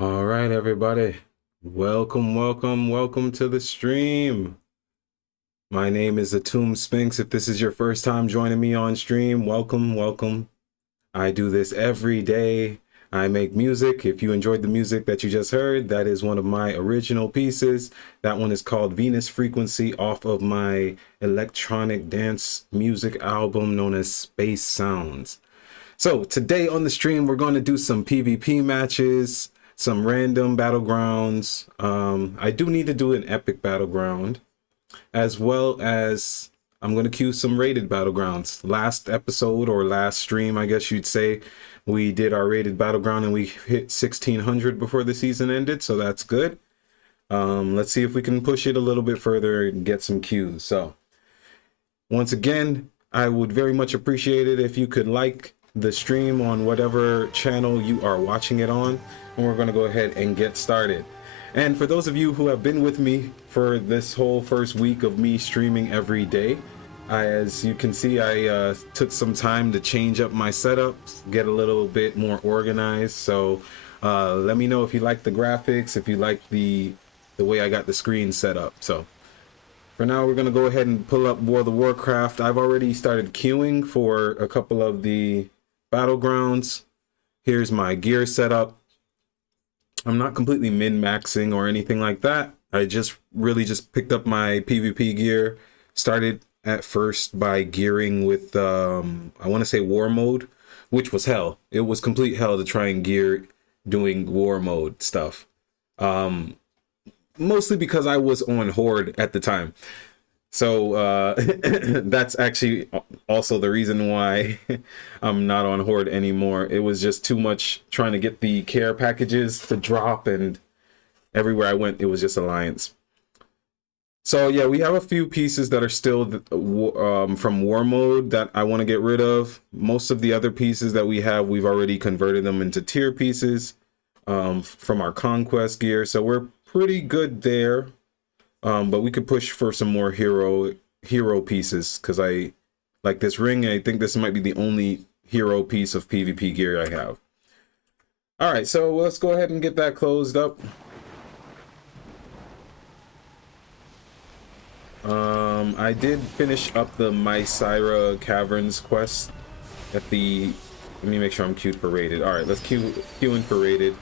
All right, everybody. Welcome to the stream. My name is Atum Sphinx. If this is your first time joining me on stream, welcome. I do this every day. I make music. If you enjoyed the music that you just heard, that is one of my original pieces. That one is called Venus Frequency off of my electronic dance music album known as Space Sounds. So today on the stream, we're going to do some PvP matches, some random battlegrounds. I do need to do an epic battleground, as well as I'm going to queue some rated battlegrounds. Last episode, or last stream, I guess you'd say, we did our rated battleground and we hit 1600 before the season ended, so that's good. Let's see if we can push it a little bit further and get some queues. So once again, I would very much appreciate it if you could like the stream on whatever channel you are watching it on, and we're going to go ahead and get started. And for those of you who have been with me for this whole first week of me streaming every day, as you can see, I took some time to change up my setups, get a little bit more organized. So let me know if you like the graphics, if you like the way I got the screen set up. So for now, we're going to go ahead and pull up World of Warcraft. I've already started queuing for a couple of the Battlegrounds. Here's my gear setup. I'm not completely min-maxing or anything like that. I just picked up my PvP gear. Started at first by gearing with I want to say war mode, which was hell. It was complete hell to try and gear doing war mode stuff. Mostly because I was on Horde at the time. So that's actually also the reason why I'm not on Horde anymore. It was just too much trying to get the care packages to drop, and everywhere I went, it was just Alliance. So yeah, we have a few pieces that are still from War Mode that I want to get rid of. Most of the other pieces that we have, we've already converted them into tier pieces from our Conquest gear. So we're pretty good there. But we could push for some more hero pieces, because I like this ring, and I think this might be the only hero piece of PvP gear I have. All right, so let's go ahead and get that closed up. I did finish up the Mycira Caverns quest at the, let me make sure I'm queued for rated. All right, let's queue in for rated,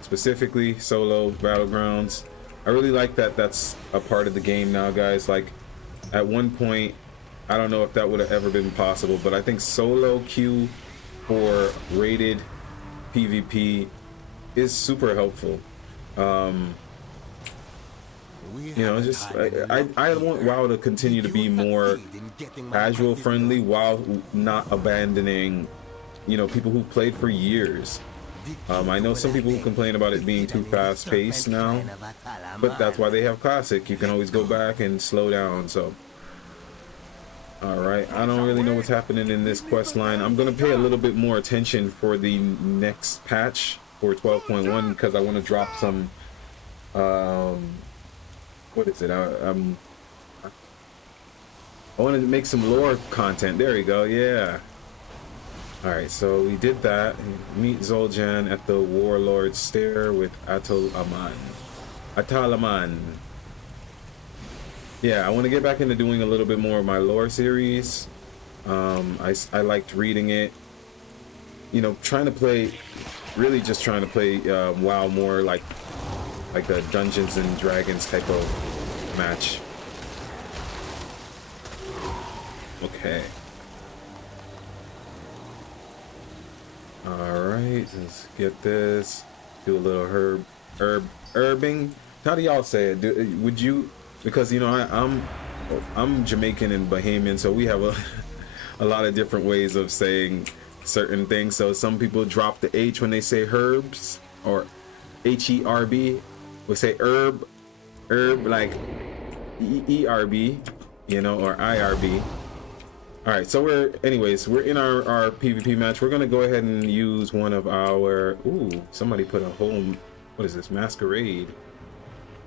specifically solo Battlegrounds. I really like that that's a part of the game now, guys. Like, at one point, I don't know if that would have ever been possible, but I think solo queue for rated PvP is super helpful. You know, just I want WoW to continue to be more casual friendly while not abandoning, you know, people who've played for years. I know some people who complain about it being too fast paced now, but that's why they have Classic. You can always go back and slow down. So all right, I don't really know what's happening in this quest line. I'm gonna pay a little bit more attention for the next patch for 12.1, because I want to drop some what is it, I want to make some lore content. There you go. Yeah. All right, so we did that. Meet Zoljan at the Warlord's Stair with Atalaman. Yeah, I want to get back into doing a little bit more of my lore series. I liked reading it. You know, really just trying to play WoW more like the Dungeons and Dragons type of match. Okay. All right, let's get this. Do a little herbing. How do y'all say it? Would you? Because you know I'm Jamaican and Bahamian, so we have a lot of different ways of saying certain things. So some people drop the H when they say herbs, or HERB. We say herb like ERB, you know, or IRB. All right, so we're in our PvP match. We're gonna go ahead and use one of our, ooh, somebody put a whole, what is this, masquerade?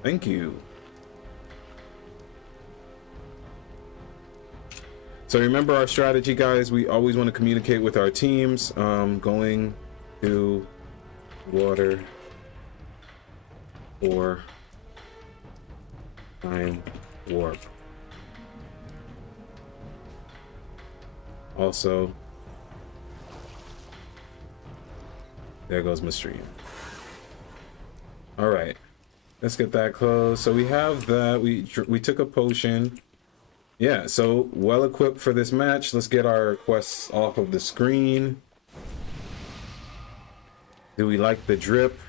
Thank you. So remember our strategy, guys. We always want to communicate with our teams, going 2 water or time warp. Also, there goes my stream. All right, let's get that closed. So we have that. We took a potion. Yeah, so well equipped for this match. Let's get our quests off of the screen. Do we like the drip?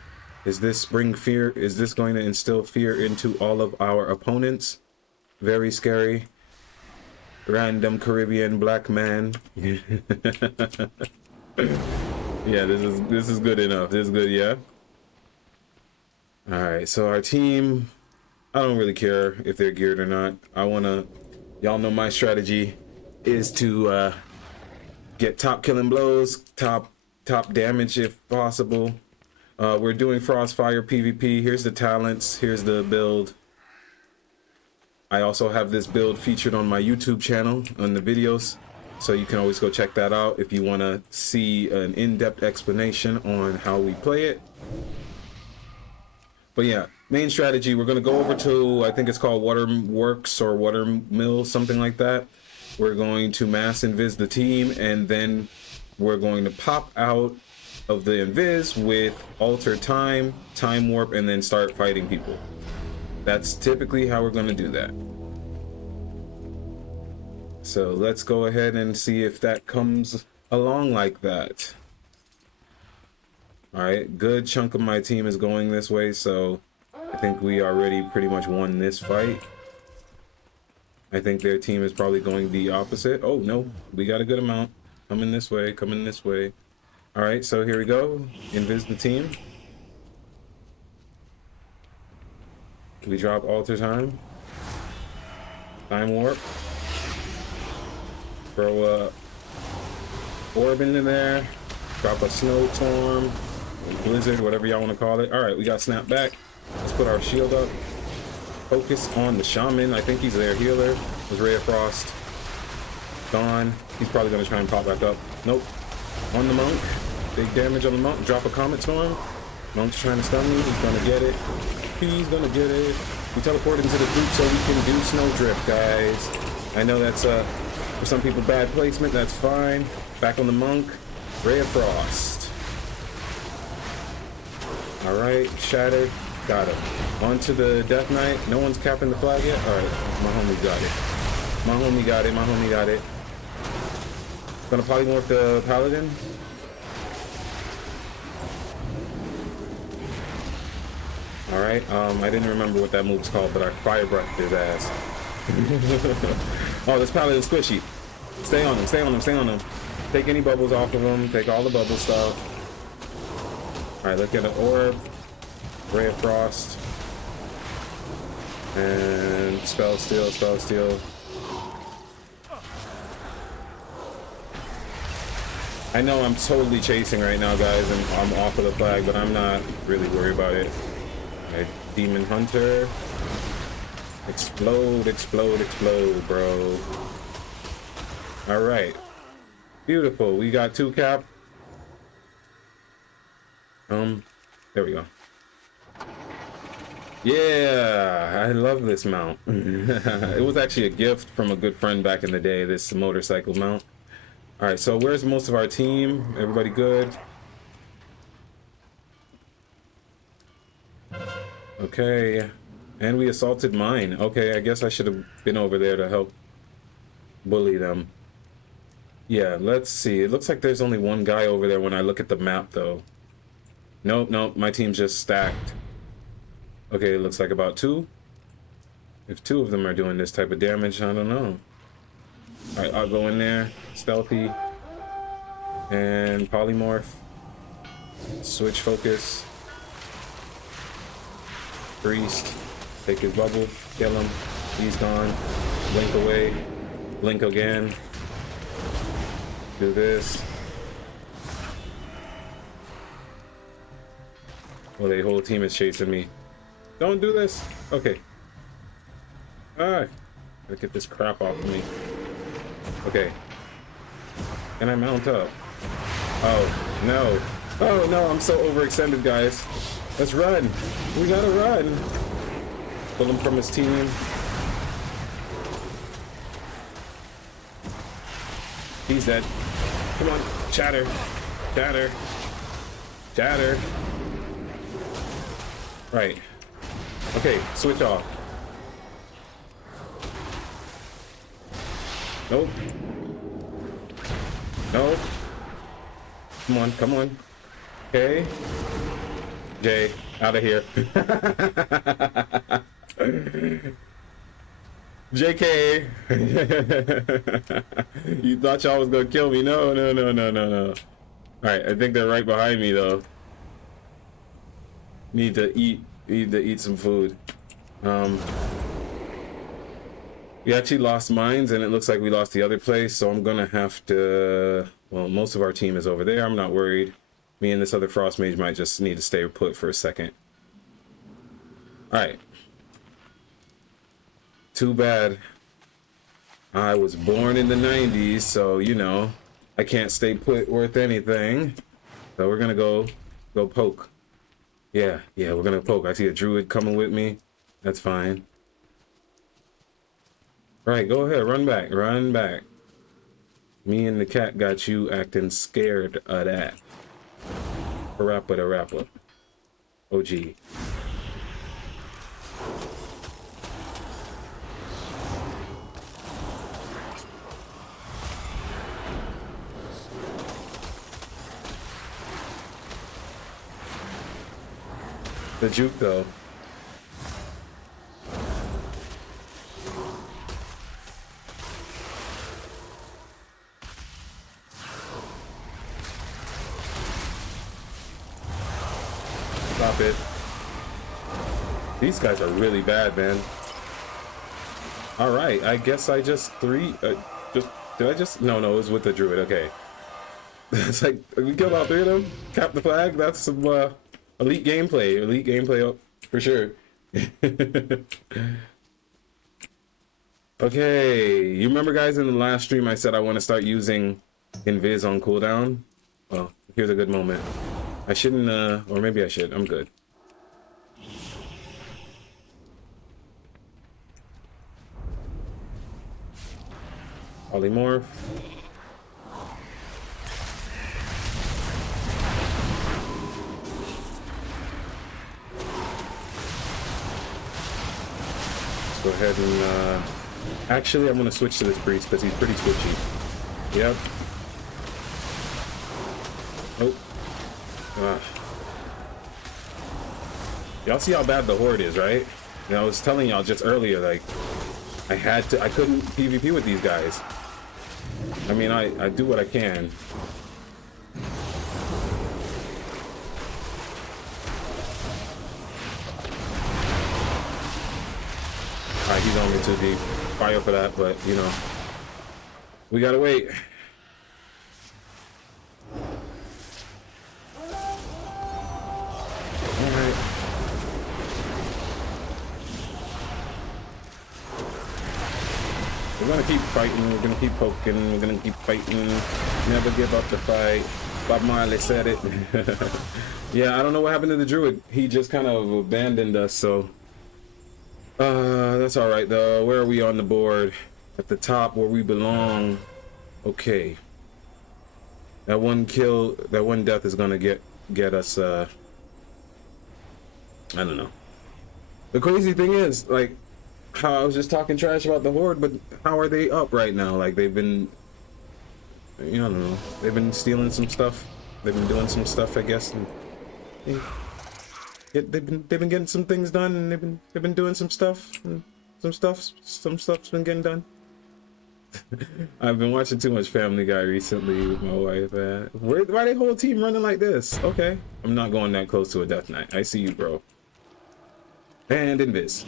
Is this spring fear? Is this going to instill fear into all of our opponents? Very scary. Random Caribbean black man. Yeah, this is good enough. This is good, yeah. All right, so our team, I don't really care if they're geared or not. Y'all know my strategy is to get top killing blows, top damage if possible. We're doing Frostfire PvP. Here's the talents. Here's the build. I also have this build featured on my YouTube channel on the videos, so you can always go check that out if you want to see an in-depth explanation on how we play it. But yeah, main strategy, we're going to go over to, I think it's called Waterworks or Watermill, something like that. We're going to mass invis the team, and then we're going to pop out of the invis with alter time, time warp, and then start fighting people. That's typically how we're going to do that. So let's go ahead and see if that comes along like that. All right, good chunk of my team is going this way, so I think we already pretty much won this fight. I think their team is probably going the opposite. Oh no, we got a good amount coming this way, coming this way. All right, so here we go. Invis the team. We drop alter time, time warp, throw a orb into there, drop a snowstorm, blizzard, whatever y'all want to call it. All right, we got snap back. Let's put our shield up. Focus on the shaman. I think he's their healer. Was Ray of Frost gone? He's probably gonna try and pop back up. Nope. On the monk. Big damage on the monk. Drop a comet storm. Monk's trying to stun me. He's gonna get it. He's gonna get it. We teleport into the group so we can do snowdrift, guys. I know that's for some people bad placement. That's fine. Back on the monk. Ray of Frost. All right, shattered. Got him. On to the Death Knight. No one's capping the flag yet. All right, my homie got it. My homie got it. My homie got it. Gonna polymorph the paladin. All right. I didn't remember what that move's called, but I fire breathed his ass. Oh, this paladin's squishy. Stay on him. Stay on him. Stay on him. Take any bubbles off of him. Take all the bubble stuff. All right, let's get an orb, Ray of Frost, and spell steal, spell steal. I know I'm totally chasing right now, guys, and I'm off of the flag, but I'm not really worried about it. All right, Demon Hunter, explode, explode, explode, bro. All right, beautiful. We got 2 cap. There we go. Yeah, I love this mount. It was actually a gift from a good friend back in the day, this motorcycle mount. All right, so where's most of our team? Everybody good? Okay, and we assaulted mine. Okay, I guess I should have been over there to help bully them. Yeah, let's see. It looks like there's only one guy over there when I look at the map, though. Nope, nope, my team's just stacked. Okay, it looks like about 2. If 2 of them are doing this type of damage, I don't know. All right, I'll go in there, stealthy, and polymorph. Switch focus. Priest, take his bubble, kill him. He's gone. Blink away, blink again. Do this. Well, the whole team is chasing me. Don't do this. Okay. Ah, gotta get this crap off of me. Okay. Can I mount up? Oh, no. Oh no, I'm so overextended, guys. Let's run. We gotta run. Pull him from his team. He's dead. Come on, chatter. Chatter. Chatter. Right. Okay, switch off. Nope. Nope. Come on, come on. Okay. Jay, out of here. JK. You thought y'all was gonna kill me. No, no, no, no, no, no. Alright, I think they're right behind me though. Need to eat some food. We actually lost mines and it looks like we lost the other place, so I'm gonna have to, well, most of our team is over there. I'm not worried. Me and this other frost mage might just need to stay put for a second. Alright. Too bad. I was born in the 90s, so you know, I can't stay put worth anything. So we're gonna go poke. Yeah, we're gonna poke. I see a druid coming with me. That's fine. Right, go ahead, run back, run back. Me and the cat got you acting scared of that. Parappa the rapper. OG. The juke though. Stop it. These guys are really bad, man. All right, I guess I just did I just? No, it was with the druid. Okay. It's like we killed all three of them. Cap the flag. That's some elite gameplay, oh, for sure. Okay, you remember guys in the last stream I said I want to start using invis on cooldown? Well, here's a good moment. I shouldn't, or maybe I should. I'm good. Polymorph. Let's go ahead and, actually I'm going to switch to this priest because he's pretty twitchy. Yep. Oh. Y'all see how bad the horde is, right? You know, I was telling y'all just earlier, like, I couldn't PvP with these guys. I mean, I do what I can. Alright, he's on me too deep. Fire for that, but, you know, we gotta wait. We're gonna keep fighting, we're gonna keep poking, we're gonna keep fighting, never give up the fight. Bob Marley said it. Yeah, I don't know what happened to the druid. He just kind of abandoned us, so that's alright though. Where are we on the board? At the top where we belong. Okay. That one kill, that one death is gonna get us I don't know. The crazy thing is, like, how I was just talking trash about the horde, but how are they up right now? Like, they've been, you know, I don't know, they've been stealing some stuff, they've been doing some stuff, I guess, and they've been getting some things done, and they've been doing some stuff, and some stuff's been getting done. I've been watching too much Family Guy recently with my wife, man. Why the whole team running like this? Okay, I'm not going that close to a death knight. I see you, bro. And invis.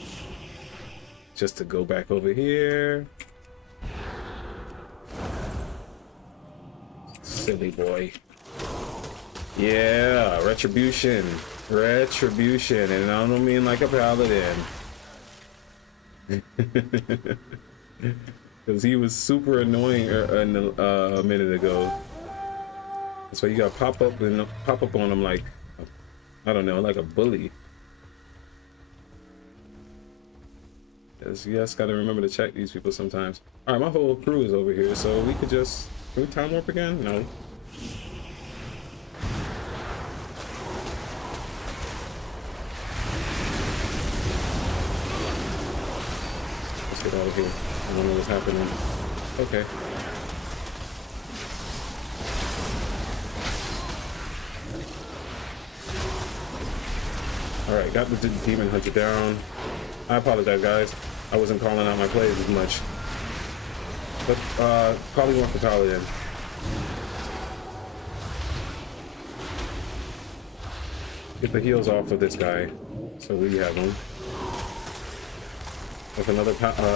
Just to go back over here. Silly boy. Yeah, retribution. Retribution. And I don't mean like a paladin. Because he was super annoying a minute ago. So you gotta pop up on them like, I don't know, like a bully. You just gotta remember to check these people sometimes. All right, my whole crew is over here, so we could just, can we time warp again? No. Let's get out of here. I don't know what's happening. Okay. All right, got the demon hunter down. I apologize, guys. I wasn't calling out my plays as much. But probably want the paladin. Get the heals off of this guy, so we have him. With another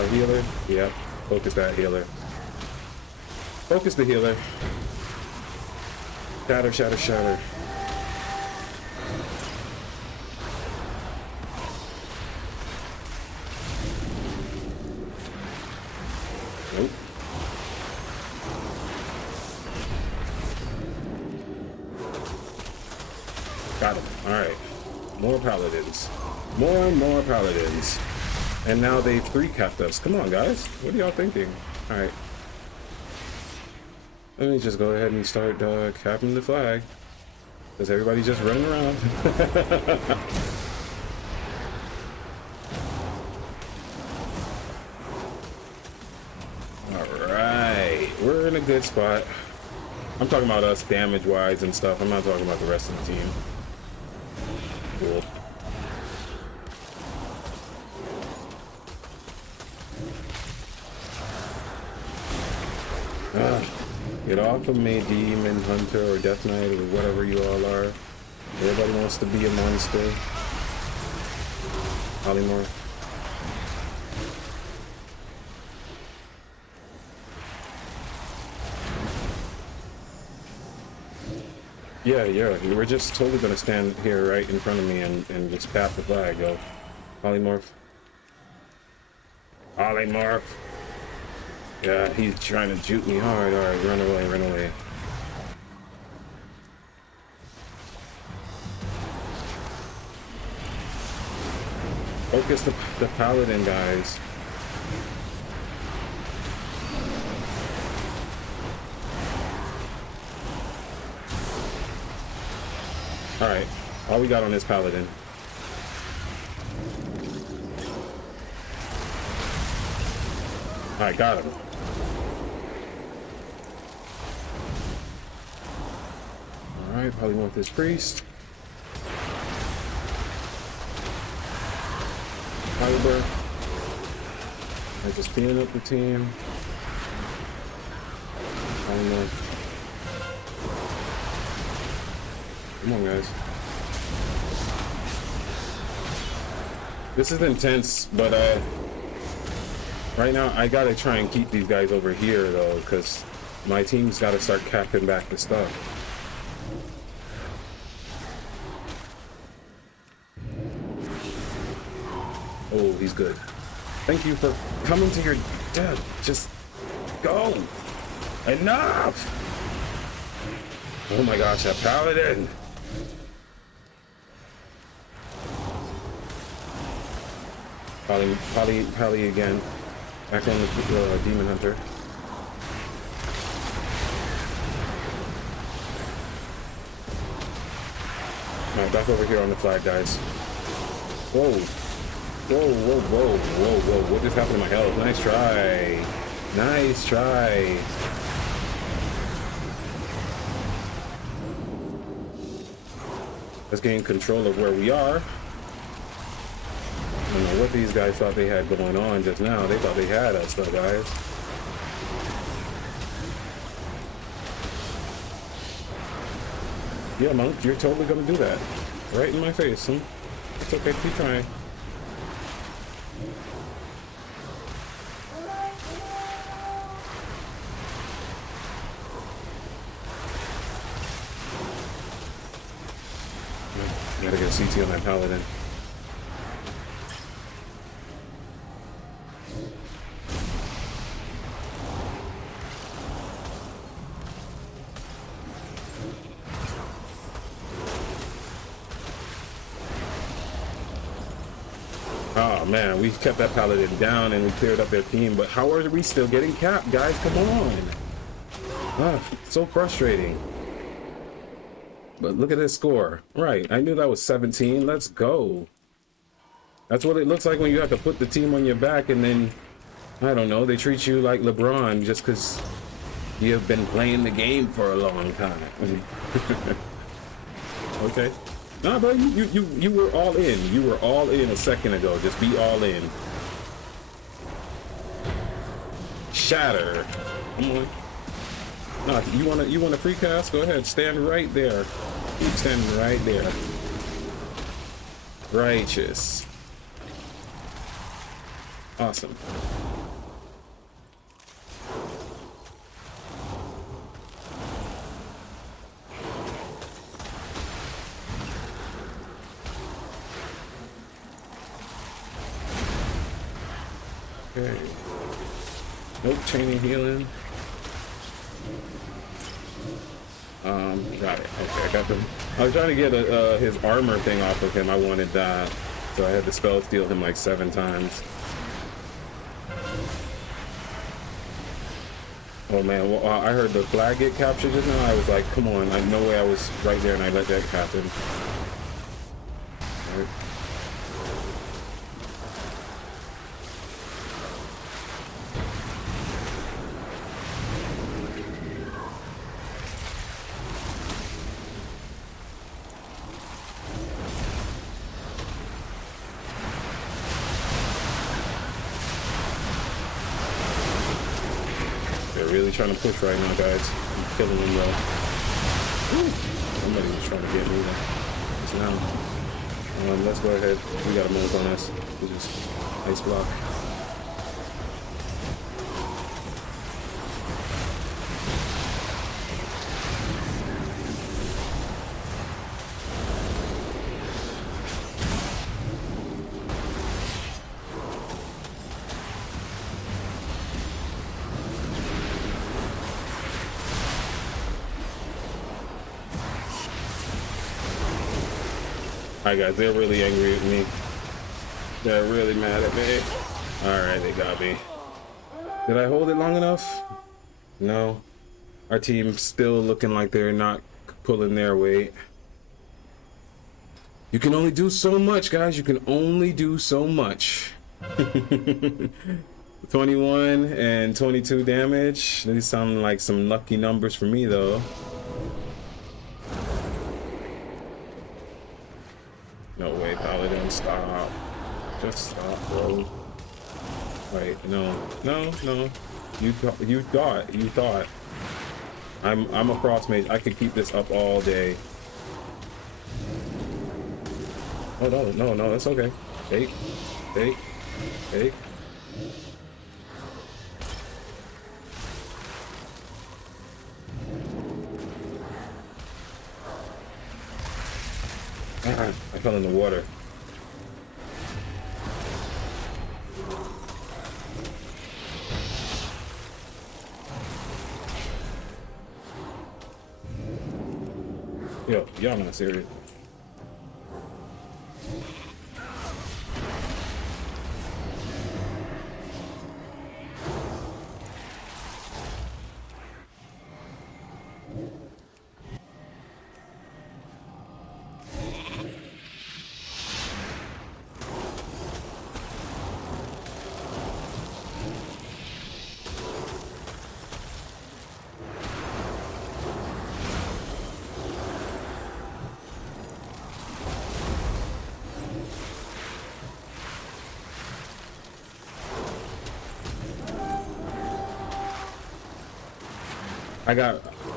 healer, yeah. Focus that healer. Focus the healer. Shatter, shatter, shatter. Nope. Got him. Alright. More paladins. More paladins. And now they 3-capped us. Come on, guys. What are y'all thinking? Alright. Let me just go ahead and start capping the flag. Because everybody's just running around. Alright. We're in a good spot. I'm talking about us damage-wise and stuff. I'm not talking about the rest of the team. Cool. Get off of me, Demon Hunter or Death Knight or whatever you all are. Everybody wants to be a monster. Polymorph. Yeah, we're just totally gonna stand here right in front of me and just pat the flag, yo. Polymorph. Polymorph. Yeah, he's trying to juke me hard. Alright, run away, run away. Focus the paladin, guys. Alright, all we got on this paladin. Alright, got him. Alright, probably want this priest. Fiber. I just cleaning up the team. I don't know. Come on, guys. This is intense, but right now I gotta try and keep these guys over here though, because my team's gotta start capping back the stuff. Oh, he's good. Thank you for coming to your death. Just go. Enough. Oh my gosh, that paladin. Pally again. Back on the demon hunter. Alright, back over here on the flag, guys. Whoa. Whoa. What just happened to my health? Nice try. Nice try. Let's gain control of where we are. I don't know what these guys thought they had going on just now. They thought they had us though, guys. Yeah, Monk, you're totally gonna do that. Right in my face, huh? It's okay, keep trying. Gotta get a CT on that paladin. man, we kept that paladin down and we cleared up their team, but how are we still getting capped, guys? Come on. Ah, so frustrating. But look at this score. Right, I knew that was 17. Let's go. That's what it looks like when you have to put the team on your back and then, I don't know, they treat you like LeBron just because you have been playing the game for a long time. Okay. Nah, bro, you were all in. You were all in a second ago. Just be all in. Shatter. Come on. Nah, you wanna free cast? Go ahead. Stand right there. Keep standing right there. Righteous. Awesome. Okay. Nope, chaining healing. Got it. Okay, I got them. I was trying to get his armor thing off of him. I wanted that, so I had to spell steal him like 7 times. Oh man, well, I heard the flag get captured just now. I was like, come on, no way I was right there and I let that happen. All right. Really trying to push right now, guys. I'm killing them though. Woo! Somebody was trying to get me just now. Let's go ahead. We got a move on us. We just ice block. Alright guys, they're really angry at me. They're really mad at me. Alright, they got me. Did I hold it long enough? No. Our team's still looking like they're not pulling their weight. You can only do so much, guys. You can only do so much. 21 and 22 damage. These sound like some lucky numbers for me though. No way, Paladin, stop. Just stop, bro. Wait, no. You thought. I'm a cross mage. I could keep this up all day. Oh no, that's okay. Take. I fell in the water. Yo, y'all not serious.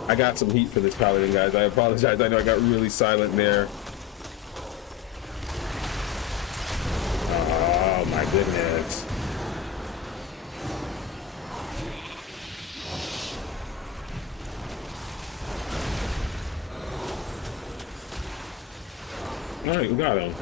I got some heat for this paladin, guys. I apologize. I know I got really silent there. Oh my goodness. All right, we got him.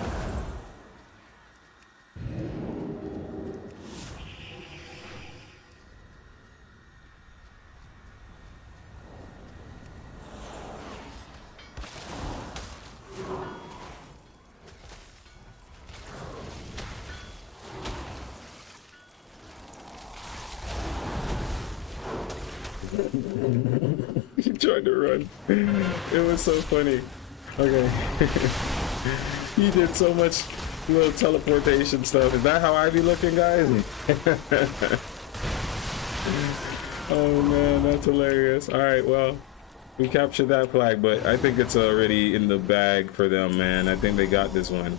He tried to run. It was so funny. Okay. He did so much little teleportation stuff. Is that how I be looking, guys? Oh man, that's hilarious. All right, well, we captured that flag, but I think it's already in the bag for them, man. I think they got this one.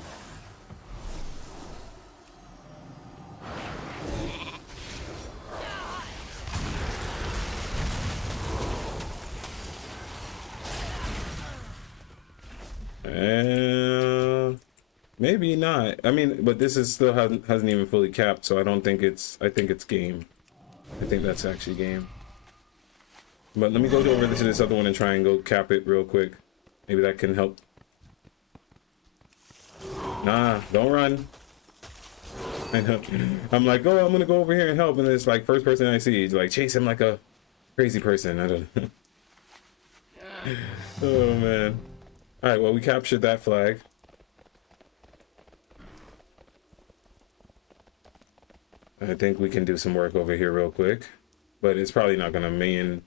Maybe not. I mean, but this is still hasn't even fully capped, so I don't think it's. I think it's game. I think that's actually game. But let me go over to this other one and try and go cap it real quick. Maybe that can help. Nah, don't run. I know. I'm like, oh, I'm gonna go over here and help, and it's like first person I see, it's like chase him like a crazy person. I don't. Oh man. All right, well, we captured that flag. I think we can do some work over here real quick, but it's probably not gonna mean.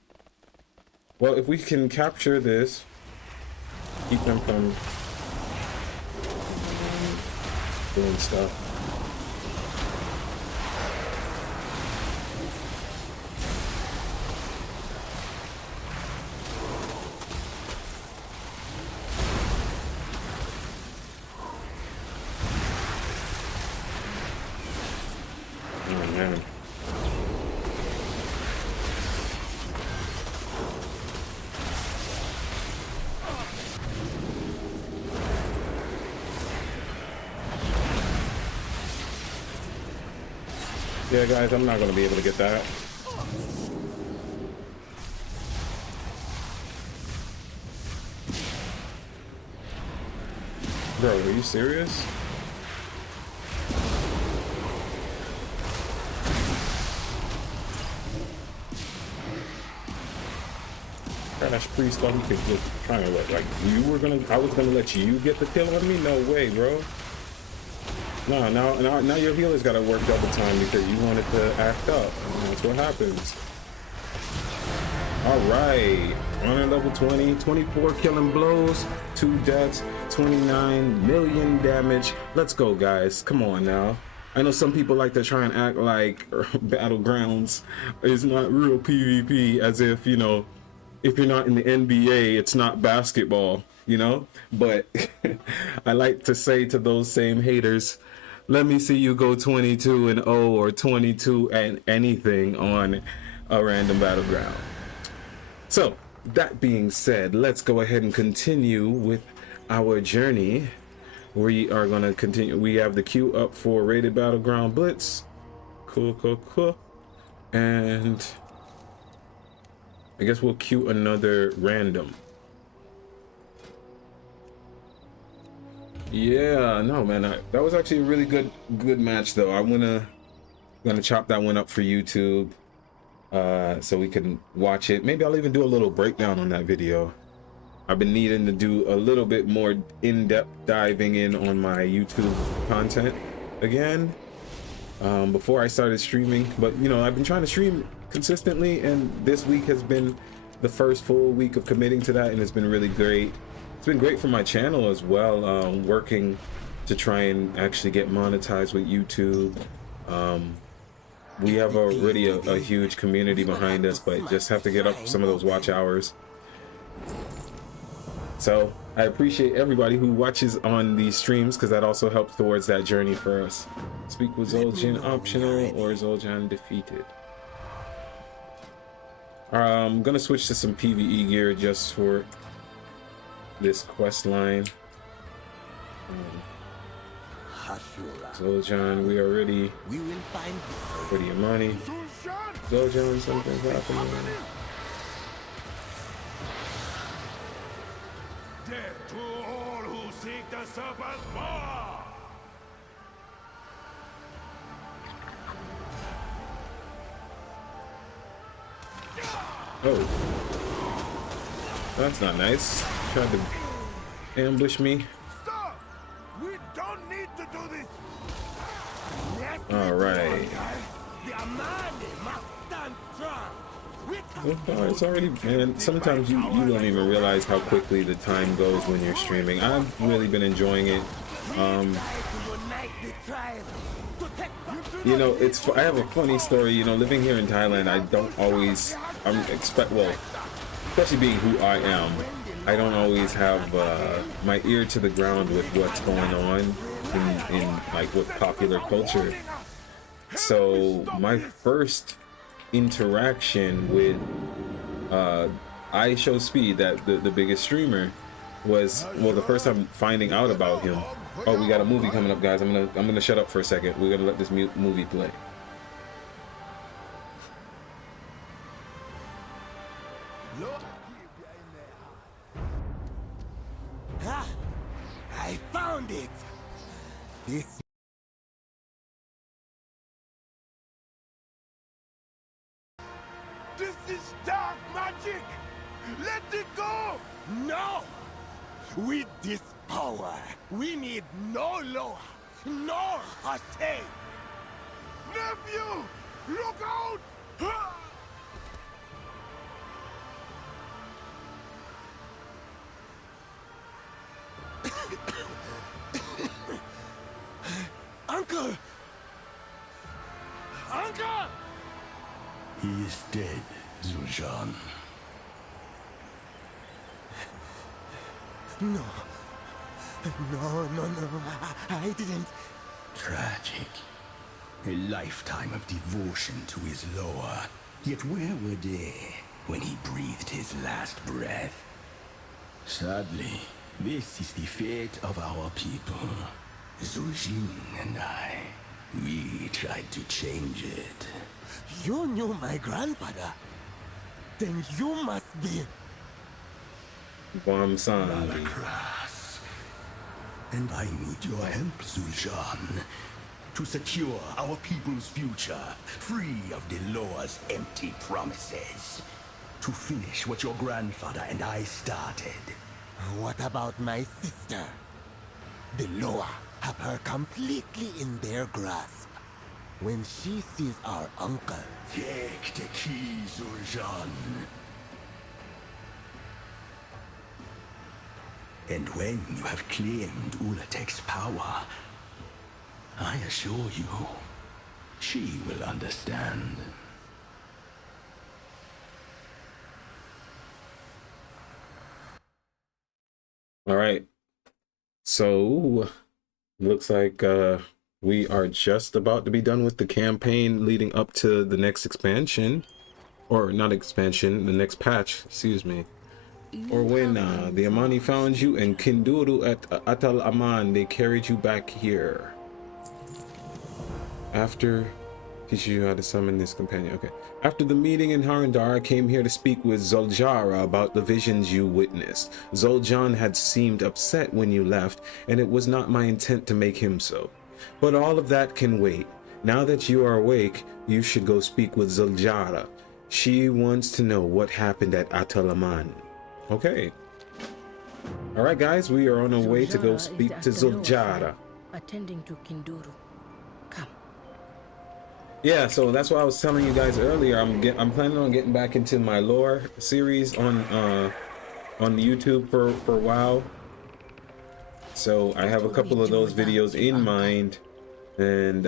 Well, if we can capture this, keep them from doing stuff. Yeah, guys, I'm not gonna be able to get that. Bro, are you serious? Crash Priest thought he could just trying to let, like, I was gonna let you get the kill on me? No way, bro. No, now your healer's gotta work double time because you wanted to act up. And that's what happens. Alright. On at level 20, 24 killing blows, 2 deaths, 29 million damage. Let's go, guys. Come on now. I know some people like to try and act like Battlegrounds is not real PvP, as if, you know, if you're not in the NBA, it's not basketball, you know? But I like to say to those same haters, let me see you go 22-0 or 22 and anything on a random battleground. So that being said, let's go ahead and continue with our journey. We are going to continue. We have the queue up for Rated Battleground Blitz. Cool. And I guess we'll queue another random. Yeah, no, man, that was actually a really good match, though. I'm gonna chop that one up for YouTube, so we can watch it. Maybe I'll even do a little breakdown on that video. I've been needing to do a little bit more in-depth diving in on my YouTube content again, before I started streaming. But you know, I've been trying to stream consistently, and this week has been the first full week of committing to that, and it's been really great. It's been great for my channel as well, working to try and actually get monetized with YouTube. We have already a huge community behind us, but just have to get up some of those watch hours. So I appreciate everybody who watches on these streams, because that also helps towards that journey for us. Speak with Zul'jin optional or Zul'jin defeated. I'm gonna switch to some PvE gear just for this quest line. Zul'jin, we are ready. Ready your money. Zul'jin, something's happening. Death to all who seek the serpent's power! Oh, that's not nice. Tried to ambush me. Stop! We don't need to do this! All right. The Amani must stand strong! We Oh, it's already, man. Sometimes you don't even realize how quickly the time goes when you're streaming. I've really been enjoying it. You know, I have a funny story. You know, living here in Thailand, I don't always, especially being who I am, I don't always have my ear to the ground with what's going on in like with popular culture. So my first interaction with I Show Speed, that the biggest streamer, was, well, the first time finding out about him. Oh, we got a movie coming up, guys. I'm gonna shut up for a second. We're gonna let this movie play. Ah, I found it. This is dark magic. Let it go. No! With this power, we need no Loa, nor Hase. Nephew, look out! Ah! Uncle! Uncle! He is dead, Zul'Jan. No. No. I didn't. Tragic. A lifetime of devotion to his Loa. Yet where were they when he breathed his last breath? Sadly, this is the fate of our people. Zul'Jin and I, we tried to change it. You knew my grandfather. Then you must be... Wamsan. Malakras. And I need your help, Zul'Jan, to secure our people's future, free of the Loa's empty promises. To finish what your grandfather and I started. What about my sister? The Loa have her completely in their grasp. When she sees our uncle... Take the key, Zul'Jan. And when you have claimed Ulatek's power, I assure you, she will understand. All right. So, looks like we are just about to be done with the campaign leading up to the next expansion. Or not expansion, the next patch, excuse me. Or when the Amani found you in Kinduru at Atal Aman, they carried you back here. After teaching you how to summon this companion. Okay. After the meeting in Harandar, I came here to speak with Zul'Jara about the visions you witnessed. Zul'Jan had seemed upset when you left, and it was not my intent to make him so. But all of that can wait. Now that you are awake, you should go speak with Zul'Jara. She wants to know what happened at Atal Aman. Okay. All right, guys, we are on our way to go speak to Zul'Jara. Attending to Kinduru. Come. Yeah, so that's what I was telling you guys earlier. I'm planning on getting back into my lore series on the YouTube for a while. So I have a couple of those videos in mind, and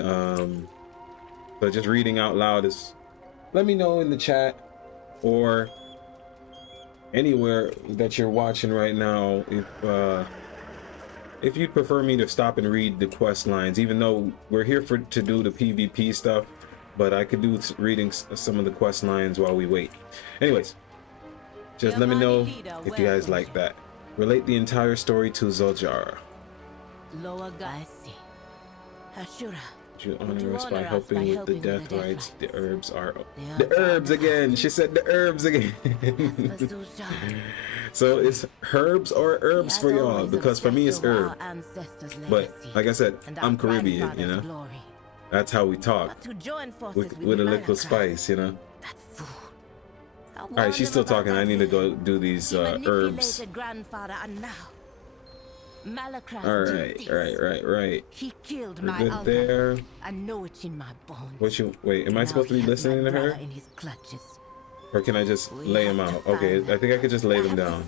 so just reading out loud is. Let me know in the chat or anywhere that you're watching right now if you'd prefer me to stop and read the quest lines, even though we're here to do the PvP stuff, but I could do reading some of the quest lines while we wait. Anyways, just let me know if you guys like that. Relate the entire story to Zul'Jara. Loa Gaisi. Ashura. You honor us by helping with the death rites. The herbs are the herbs again. She said the herbs again. So it's herbs or herbs for y'all, because for me it's herb. But like I said, I'm Caribbean, you know. That's how we talk with a little spice, you know. All right, she's still talking. I need to go do these herbs. Right. He killed We're my good uncle. there. I know it's in my bones. Wait, am I supposed to be listening to her? In his clutches. Or can I just lay them out? Okay, I think I could just lay them down.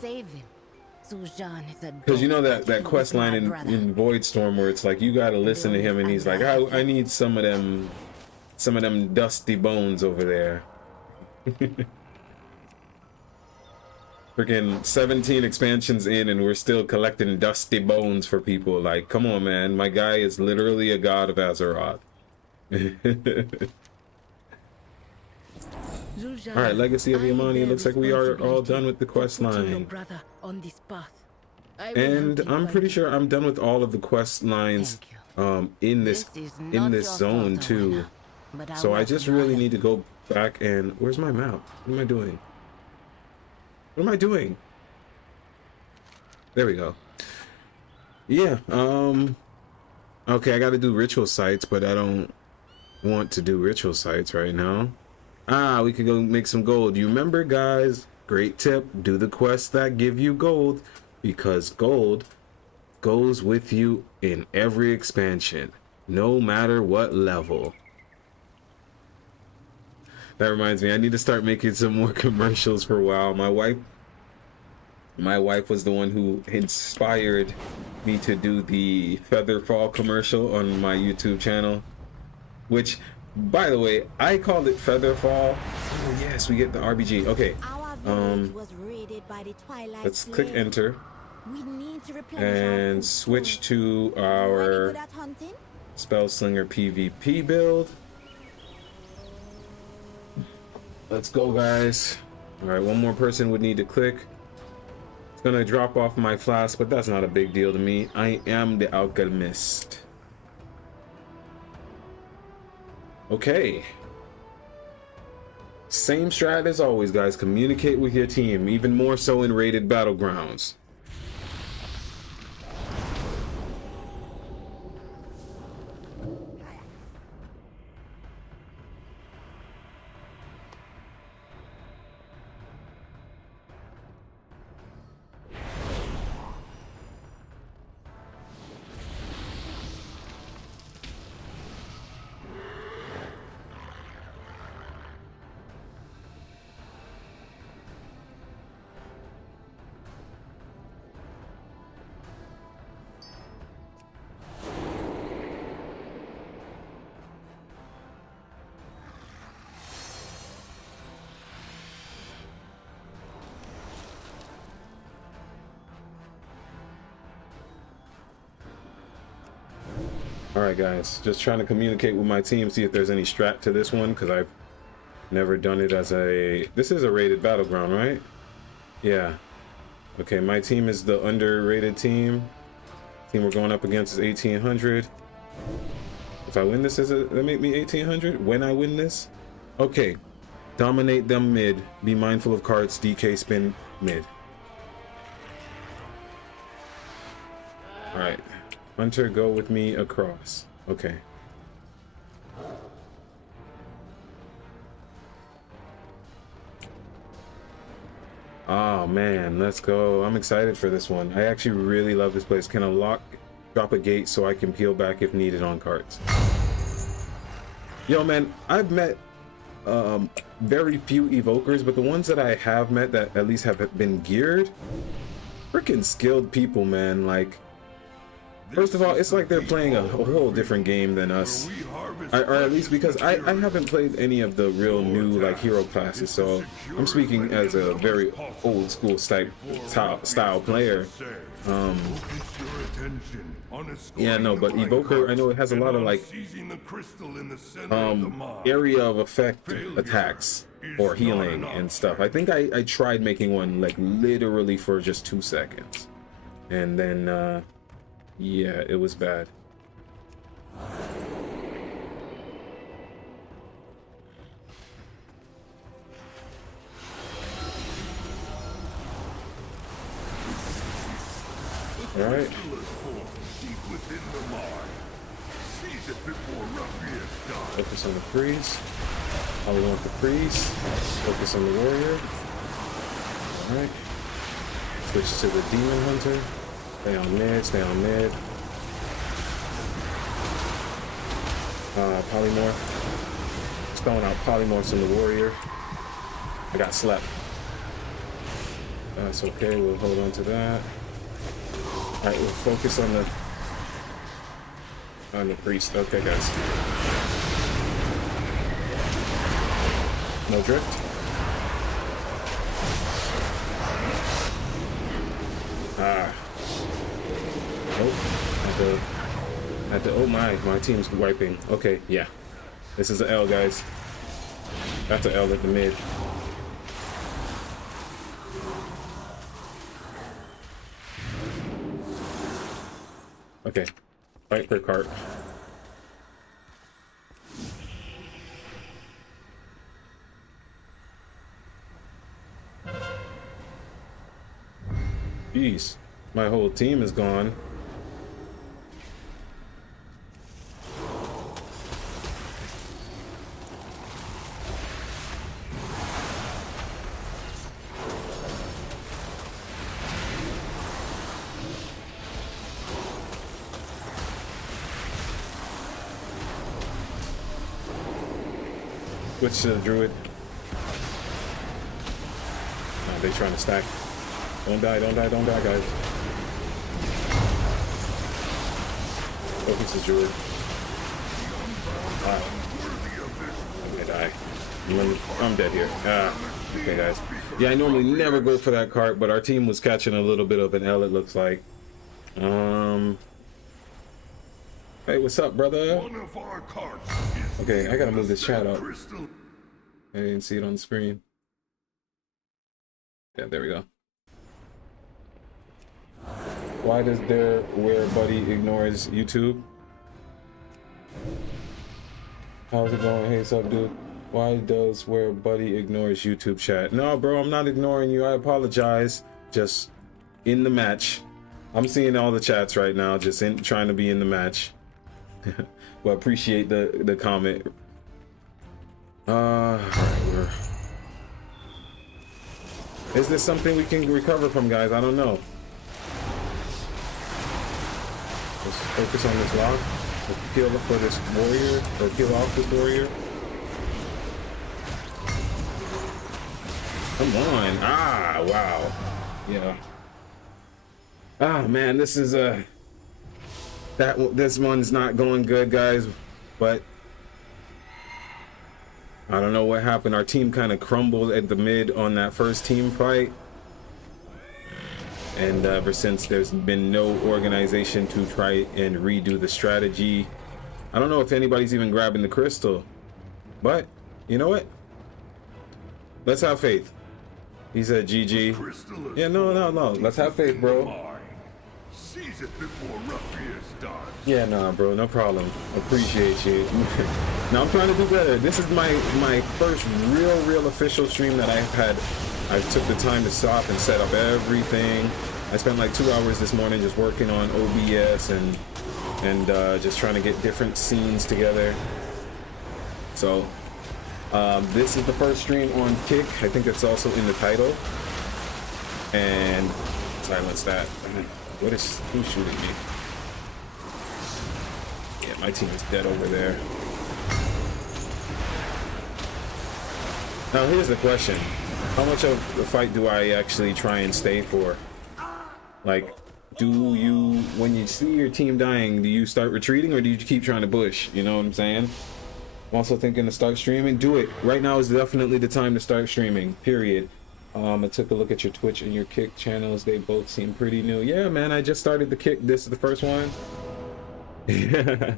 Because you know that quest line in Void Storm where it's like you gotta listen to him and he's like, I need some of them dusty bones over there. Freaking 17 expansions in and we're still collecting dusty bones for people. Like, come on, man. My guy is literally a god of Azeroth. Alright, Legacy of Yamani. Looks like we are all done with the quest line. And I'm pretty sure I'm done with all of the quest lines in this zone too. So I just really need to go back and where's my map? What am I doing? What am I doing? There we go. Yeah, okay, I gotta do ritual sites, but I don't want to do ritual sites right now. Ah, we could go make some gold. You remember, guys, great tip, do the quests that give you gold, because gold goes with you in every expansion, no matter what level. That reminds me, I need to start making some more commercials for WoW. My wife was the one who inspired me to do the Featherfall commercial on my YouTube channel, which, by the way, I called it Featherfall. Oh yes, we get the RBG. Okay, let's click enter and switch to our Spellslinger PvP build. Let's go, guys. All right, one more person would need to click. It's gonna drop off my flask, but that's not a big deal to me. I am the alchemist. Okay. Same strat as always, guys. Communicate with your team, even more so in rated battlegrounds. Alright guys, just trying to communicate with my team, see if there's any strat to this one, because I've never done it as a... This is a rated battleground, right? Yeah. Okay, my team is the underrated team. Team we're going up against is 1800. If I win this, does that make me 1800? When I win this? Okay. Dominate them mid. Be mindful of cards. DK spin mid. Alright. Hunter, go with me across. Okay. Oh man, let's go. I'm excited for this one. I actually really love this place. Can unlock, drop a gate so I can peel back if needed on cards. Yo man, I've met very few evokers, but the ones that I have met that at least have been geared, freaking skilled people, man. Like, first of all, it's like they're playing a whole different game than us, or at least because I haven't played any of the real new like hero classes, so I'm speaking as a very old school style player. Yeah, no, but Evoker, I know it has a lot of like area of effect attacks or healing and stuff. I think I tried making one like literally for just 2 seconds, and then yeah, it was bad. All right. Focus on the priest. Probably want the priest. Focus on the warrior. All right. Switch to the demon hunter. Stay on mid, stay on mid. Polymorph. Throwing out polymorphs in the warrior. I got slept. That's okay. We'll hold on to that. All right, we'll focus on the priest. Okay, guys. No drift. Ah. Nope. Had to. Oh my team's wiping. Okay, yeah. This is an L, guys. That's an L at the mid. Okay. Fight per cart. Jeez. My whole team is gone. Switch to the druid. Oh, they trying to stack. Don't die, don't die, don't die, guys. Focus the druid. Ah. I'm gonna die. I'm dead here. Ah. Okay, guys. Yeah, I normally never go for that cart, but our team was catching a little bit of an L, it looks like. Hey, what's up, brother? Okay, I gotta move this chat up. I didn't see it on the screen. Yeah, there we go. Why does their where buddy ignores YouTube? How's it going? Hey, what's up, dude? Why does where buddy ignores YouTube chat? No, bro, I'm not ignoring you. I apologize. Just in the match. I'm seeing all the chats right now, just trying to be in the match. Well, appreciate the comment. All right, is this something we can recover from, guys? I don't know. Let's focus on this lock. Let's peel for this warrior, or peel off this warrior. Come on. Ah, wow. Yeah. Ah, man, this is this one's not going good, guys, but I don't know what happened. Our team kind of crumbled at the mid on that first team fight, and ever since there's been no organization to try and redo the strategy. I don't know if anybody's even grabbing the crystal, but you know what, let's have faith. He said GG. Yeah, no, let's have faith, bro. Seize it before Ruffius dies. Yeah, nah, bro, no problem. Appreciate you. Now I'm trying to do better. This is my first real official stream that I've had. I took the time to stop and set up everything. I spent like 2 hours this morning just working on OBS and just trying to get different scenes together. So this is the first stream on Kick. I think it's also in the title. And silence that. Who's shooting me? Yeah, my team is dead over there. Now here's the question. How much of the fight do I actually try and stay for? Like, do you, when you see your team dying, do you start retreating or do you keep trying to push? You know what I'm saying? I'm also thinking to start streaming. Do it. Right now is definitely the time to start streaming, period. I took a look at your Twitch and your Kick channels. They both seem pretty new. Yeah, man, I just started the Kick. This is the first one.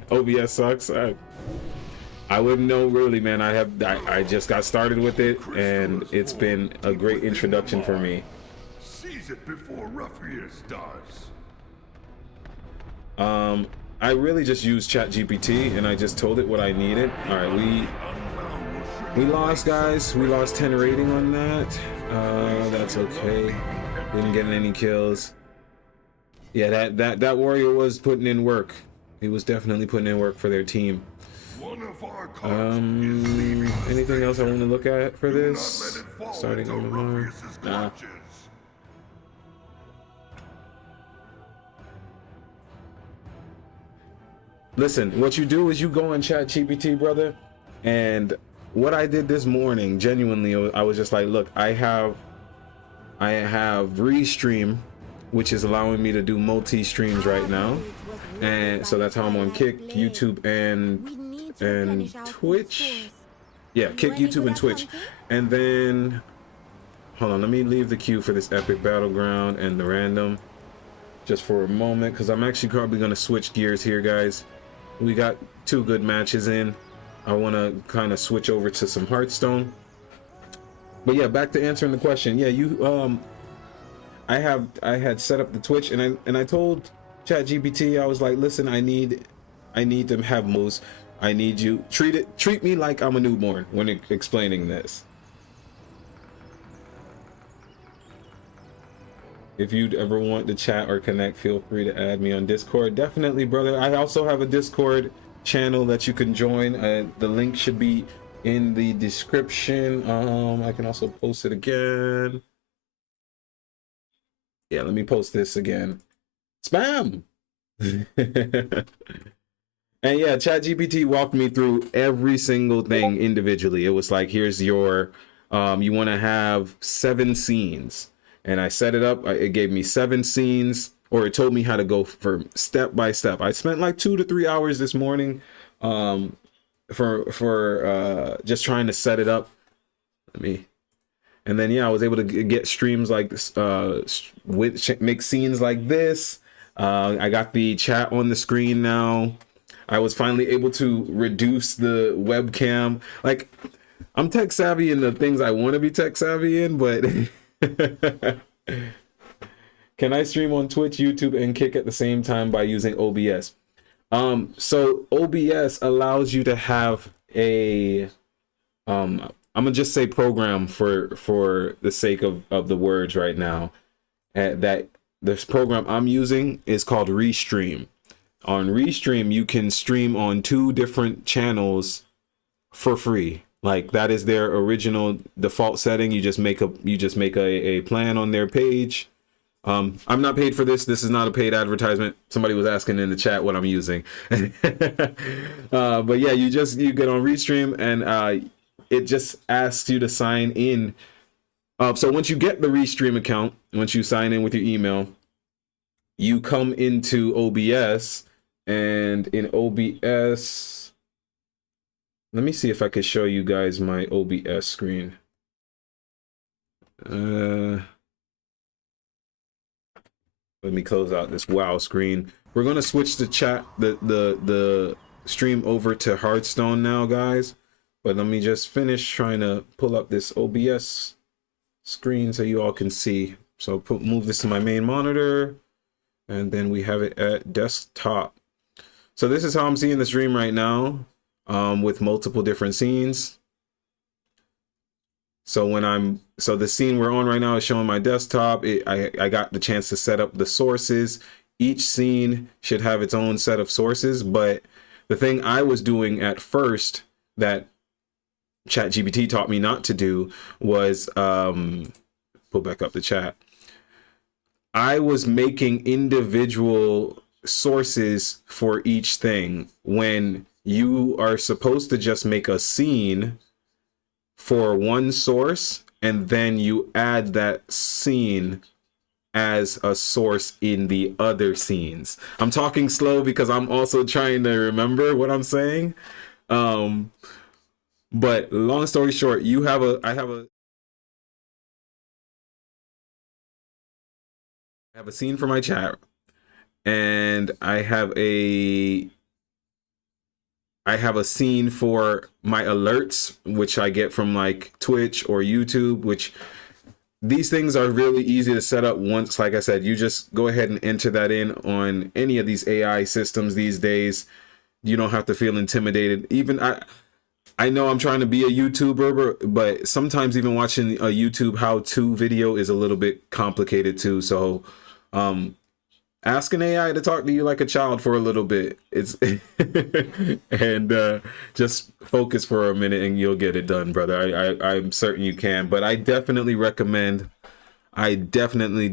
OBS sucks. I wouldn't know really, man. I just got started with it, and it's been a great introduction for me. Seize it before Ruffius dies. I really just used ChatGPT, and I just told it what I needed. All right, we lost, guys. We lost 10 rating on that. That's okay. Didn't get any kills. Yeah, that warrior was putting in work. He was definitely putting in work for their team. Anything else I want to look at for this? Starting on the mark. Nah. Listen, what you do is you go in ChatGPT, brother, and what I did this morning, genuinely, I was just like, look, I have Restream, which is allowing me to do multi-streams right now. And so that's how I'm on Kick, YouTube, and Twitch. Yeah, Kick, YouTube, and Twitch. And then, hold on, let me leave the queue for this epic battleground and the random just for a moment, because I'm actually probably going to switch gears here, guys. We got 2 good matches in. I want to kind of switch over to some Hearthstone. But yeah, back to answering the question. Yeah, you I had set up the Twitch, and I told ChatGPT, I was like, listen, I need to have moves. I need you treat me like I'm a newborn when explaining this. If you'd ever want to chat or connect, feel free to add me on Discord. Definitely, brother. I also have a Discord channel that you can join. The link should be in the description. I can also post it again. Yeah, let me post this again. Spam. And yeah, ChatGPT walked me through every single thing individually. It was like, here's your you want to have 7 scenes. And I set it up. It gave me 7 scenes, or it told me how to go for step by step. I spent like 2 to 3 hours this morning for just trying to set it up. And then yeah, I was able to get streams like this, make scenes like this. I got the chat on the screen now. I was finally able to reduce the webcam. Like, I'm tech savvy in the things I want to be tech savvy in, but can I stream on Twitch, YouTube, and Kick at the same time by using OBS? So OBS allows you to have a I'm gonna just say program for the sake of the words right now. That this program I'm using is called Restream. On Restream, you can stream on 2 different channels for free. Like, that is their original default setting. You just make a plan on their page. I'm not paid for this. This is not a paid advertisement. Somebody was asking in the chat what I'm using. But yeah, you get on Restream, and it just asks you to sign in. So once you get the Restream account, once you sign in with your email, you come into OBS, and in OBS, let me see if I could show you guys my OBS screen. Let me close out this WoW screen. We're gonna switch the chat, the stream over to Hearthstone now, guys. But let me just finish trying to pull up this OBS screen so you all can see. So move this to my main monitor, and then we have it at desktop. So this is how I'm seeing the stream right now, with multiple different scenes. So the scene we're on right now is showing my desktop. I got the chance to set up the sources. Each scene should have its own set of sources, but the thing I was doing at first that ChatGPT taught me not to do was pull back up the chat. I was making individual sources for each thing, when you are supposed to just make a scene for one source, and then you add that scene as a source in the other scenes. I'm talking slow because I'm also trying to remember what I'm saying. But long story short, I have a scene for my chat, and I have a scene for my alerts, which I get from like Twitch or YouTube, which these things are really easy to set up once. Like I said, you just go ahead and enter that in on any of these AI systems these days. You don't have to feel intimidated. Even I know I'm trying to be a YouTuber, but sometimes even watching a YouTube how-to video is a little bit complicated too. So ask an AI to talk to you like a child for a little bit. It's and just focus for a minute and you'll get it done, brother. I'm certain you can. But I definitely recommend. I definitely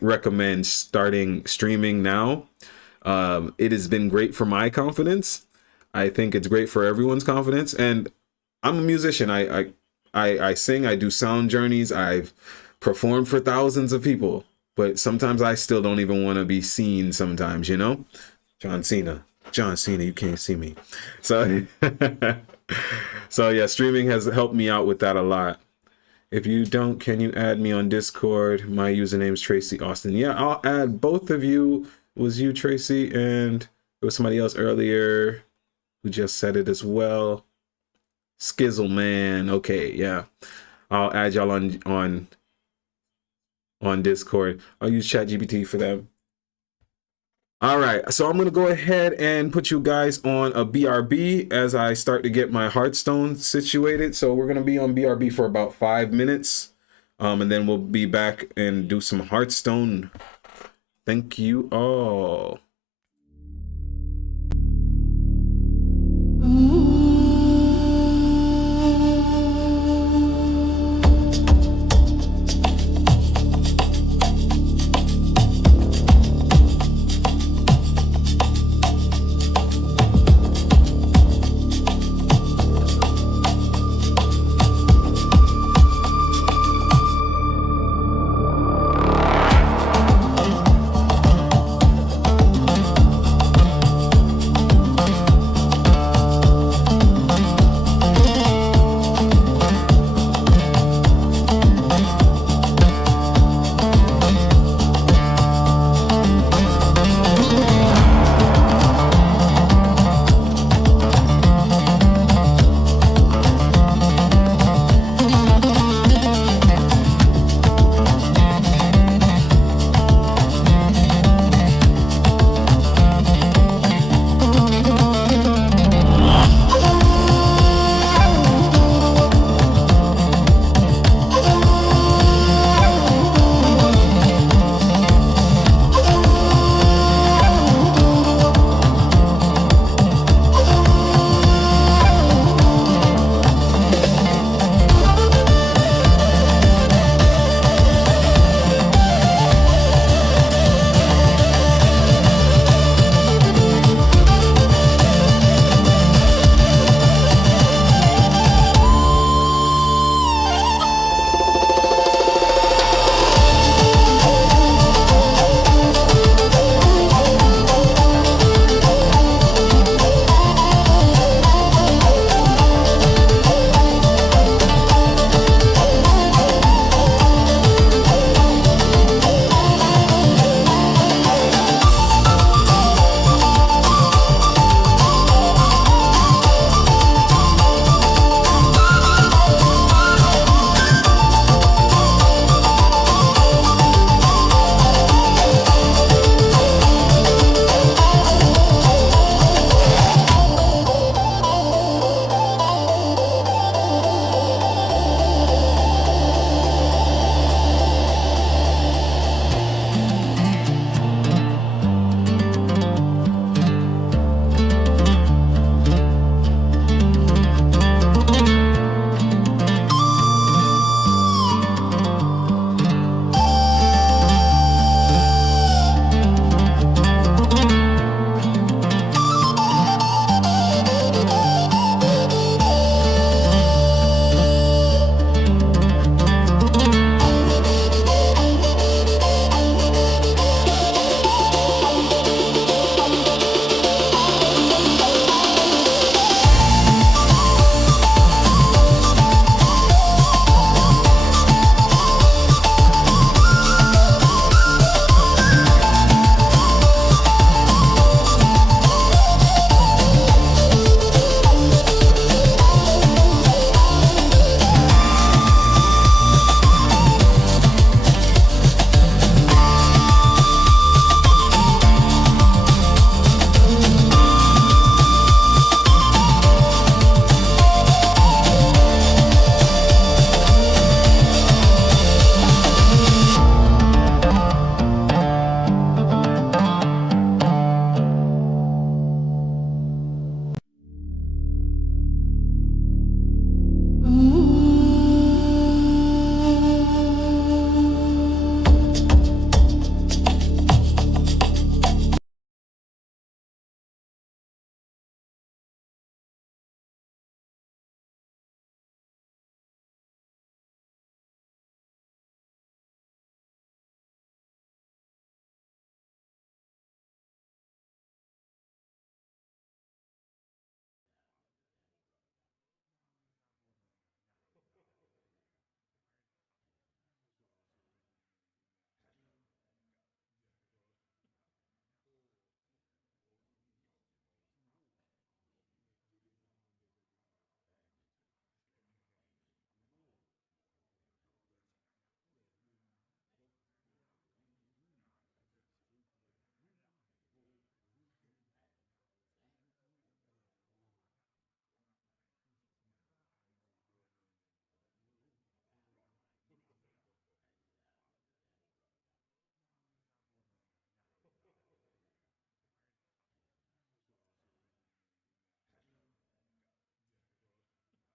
recommend starting streaming now. It has been great for my confidence. I think it's great for everyone's confidence. And I'm a musician. I sing. I do sound journeys. I've performed for thousands of people, but sometimes I still don't even want to be seen. Sometimes, you know, John Cena, you can't see me. So, so yeah, streaming has helped me out with that a lot. If you don't, can you add me on Discord? My username is Tracy Austin. Yeah, I'll add both of you. It was you, Tracy, and there was somebody else earlier who just said it as well. Skizzle man. Okay, yeah. I'll add y'all on Discord. I'll use ChatGPT for that. All right, so I'm gonna go ahead and put you guys on a BRB as I start to get my Hearthstone situated. So we're gonna be on BRB for about 5 minutes, and then we'll be back and do some Hearthstone. Thank you all.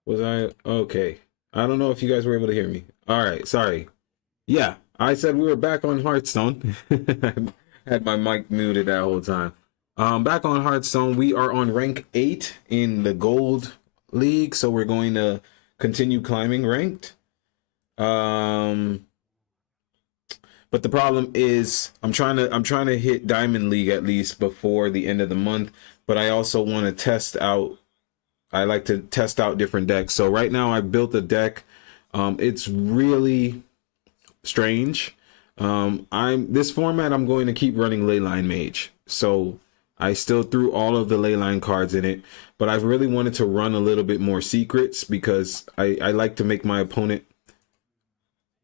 Was I okay? I don't know if you guys were able to hear me. All right, sorry. Yeah, I said we were back on Hearthstone. Had my mic muted that whole time. Back on Hearthstone, we are on rank 8 in the gold league, so we're going to continue climbing ranked. But the problem is I'm trying to hit Diamond League at least before the end of the month, but I also want to test out. I like to test out different decks. So right now I built a deck. It's really strange. This format I'm going to keep running Leyline Mage. So I still threw all of the Leyline cards in it, but I really wanted to run a little bit more secrets because I like to make my opponent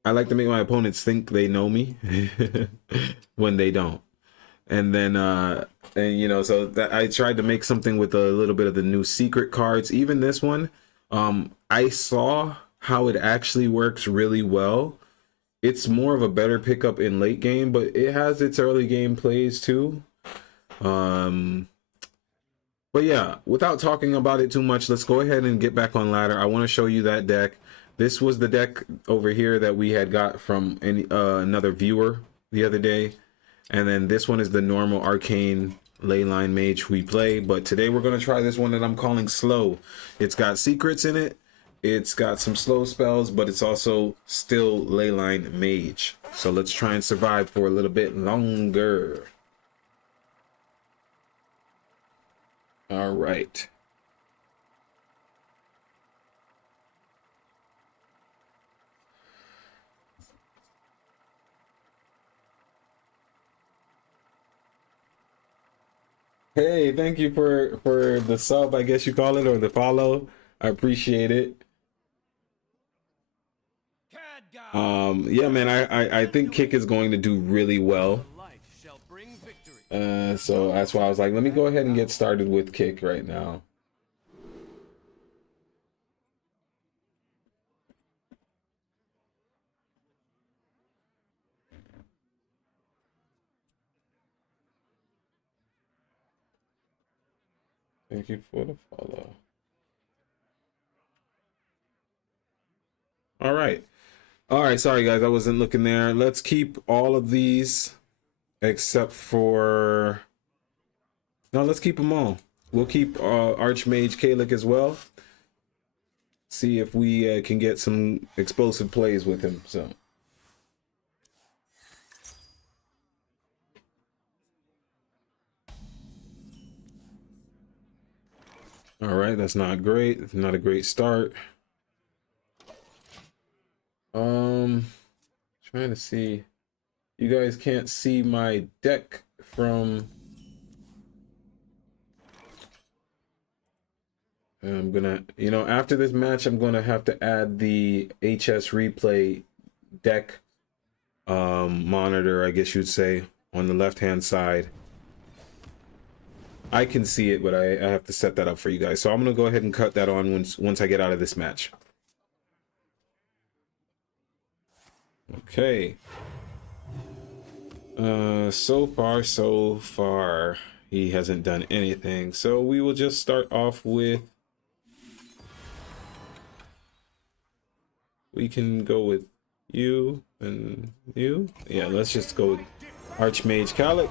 opponents think they know me when they don't. And then and you know, so that I tried to make something with a little bit of the new secret cards. Even this one, I saw how it actually works really well. It's more of a better pickup in late game, but it has its early game plays too. But yeah, without talking about it too much, let's go ahead and get back on ladder. I want to show you that deck. This was the deck over here that we had got from another viewer the other day. And then this one is the normal arcane Leyline Mage we play. But today we're going to try this one that I'm calling slow. It's got secrets in it. It's got some slow spells, but it's also still Leyline Mage. So let's try and survive for a little bit longer. All right. Hey, thank you for the sub, I guess you call it, or the follow. I appreciate it. Yeah, man, I think Kick is going to do really well. So that's why I was like, let me go ahead and get started with Kick right now. Thank you for the follow. All right. All right, sorry guys, I wasn't looking there. Let's keep all of these except for... No, let's keep them all. We'll keep Archmage Kalik as well. See if we can get some explosive plays with him. So, all right, that's not great. It's not a great start. Trying to see. You guys can't see my deck from... I'm gonna, you know, after this match, I'm gonna have to add the HS replay deck monitor, I guess you'd say, on the left-hand side. I can see it, but I have to set that up for you guys. So I'm gonna go ahead and cut that on once I get out of this match. Okay. So far, he hasn't done anything. So we will just start off with... We can go with you and you. Yeah, let's just go with Archmage Kalik.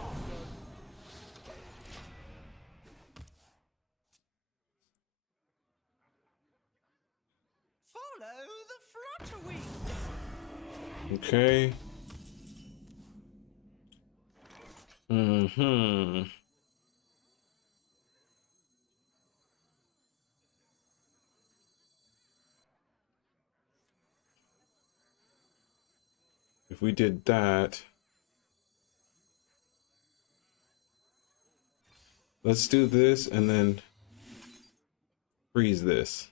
Okay. If we did that, let's do this and then freeze this.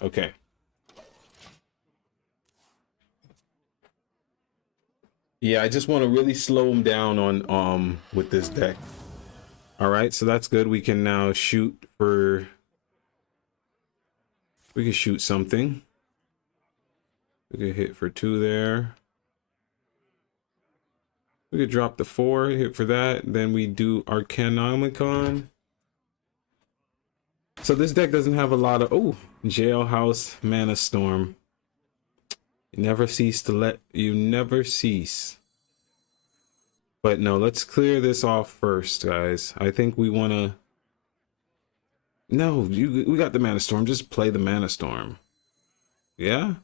Okay. Yeah, I just want to really slow him down on with this deck. All right, so that's good. We can now shoot for... We can shoot something. We could hit for 2 there. We could drop the 4, hit for that. Then we do Arcanomicon. So this deck doesn't have a lot of Jailhouse Mana Storm. You never cease. But no, let's clear this off first, guys. I think we want to. No, we got the Mana Storm. Just play the Mana Storm. Yeah.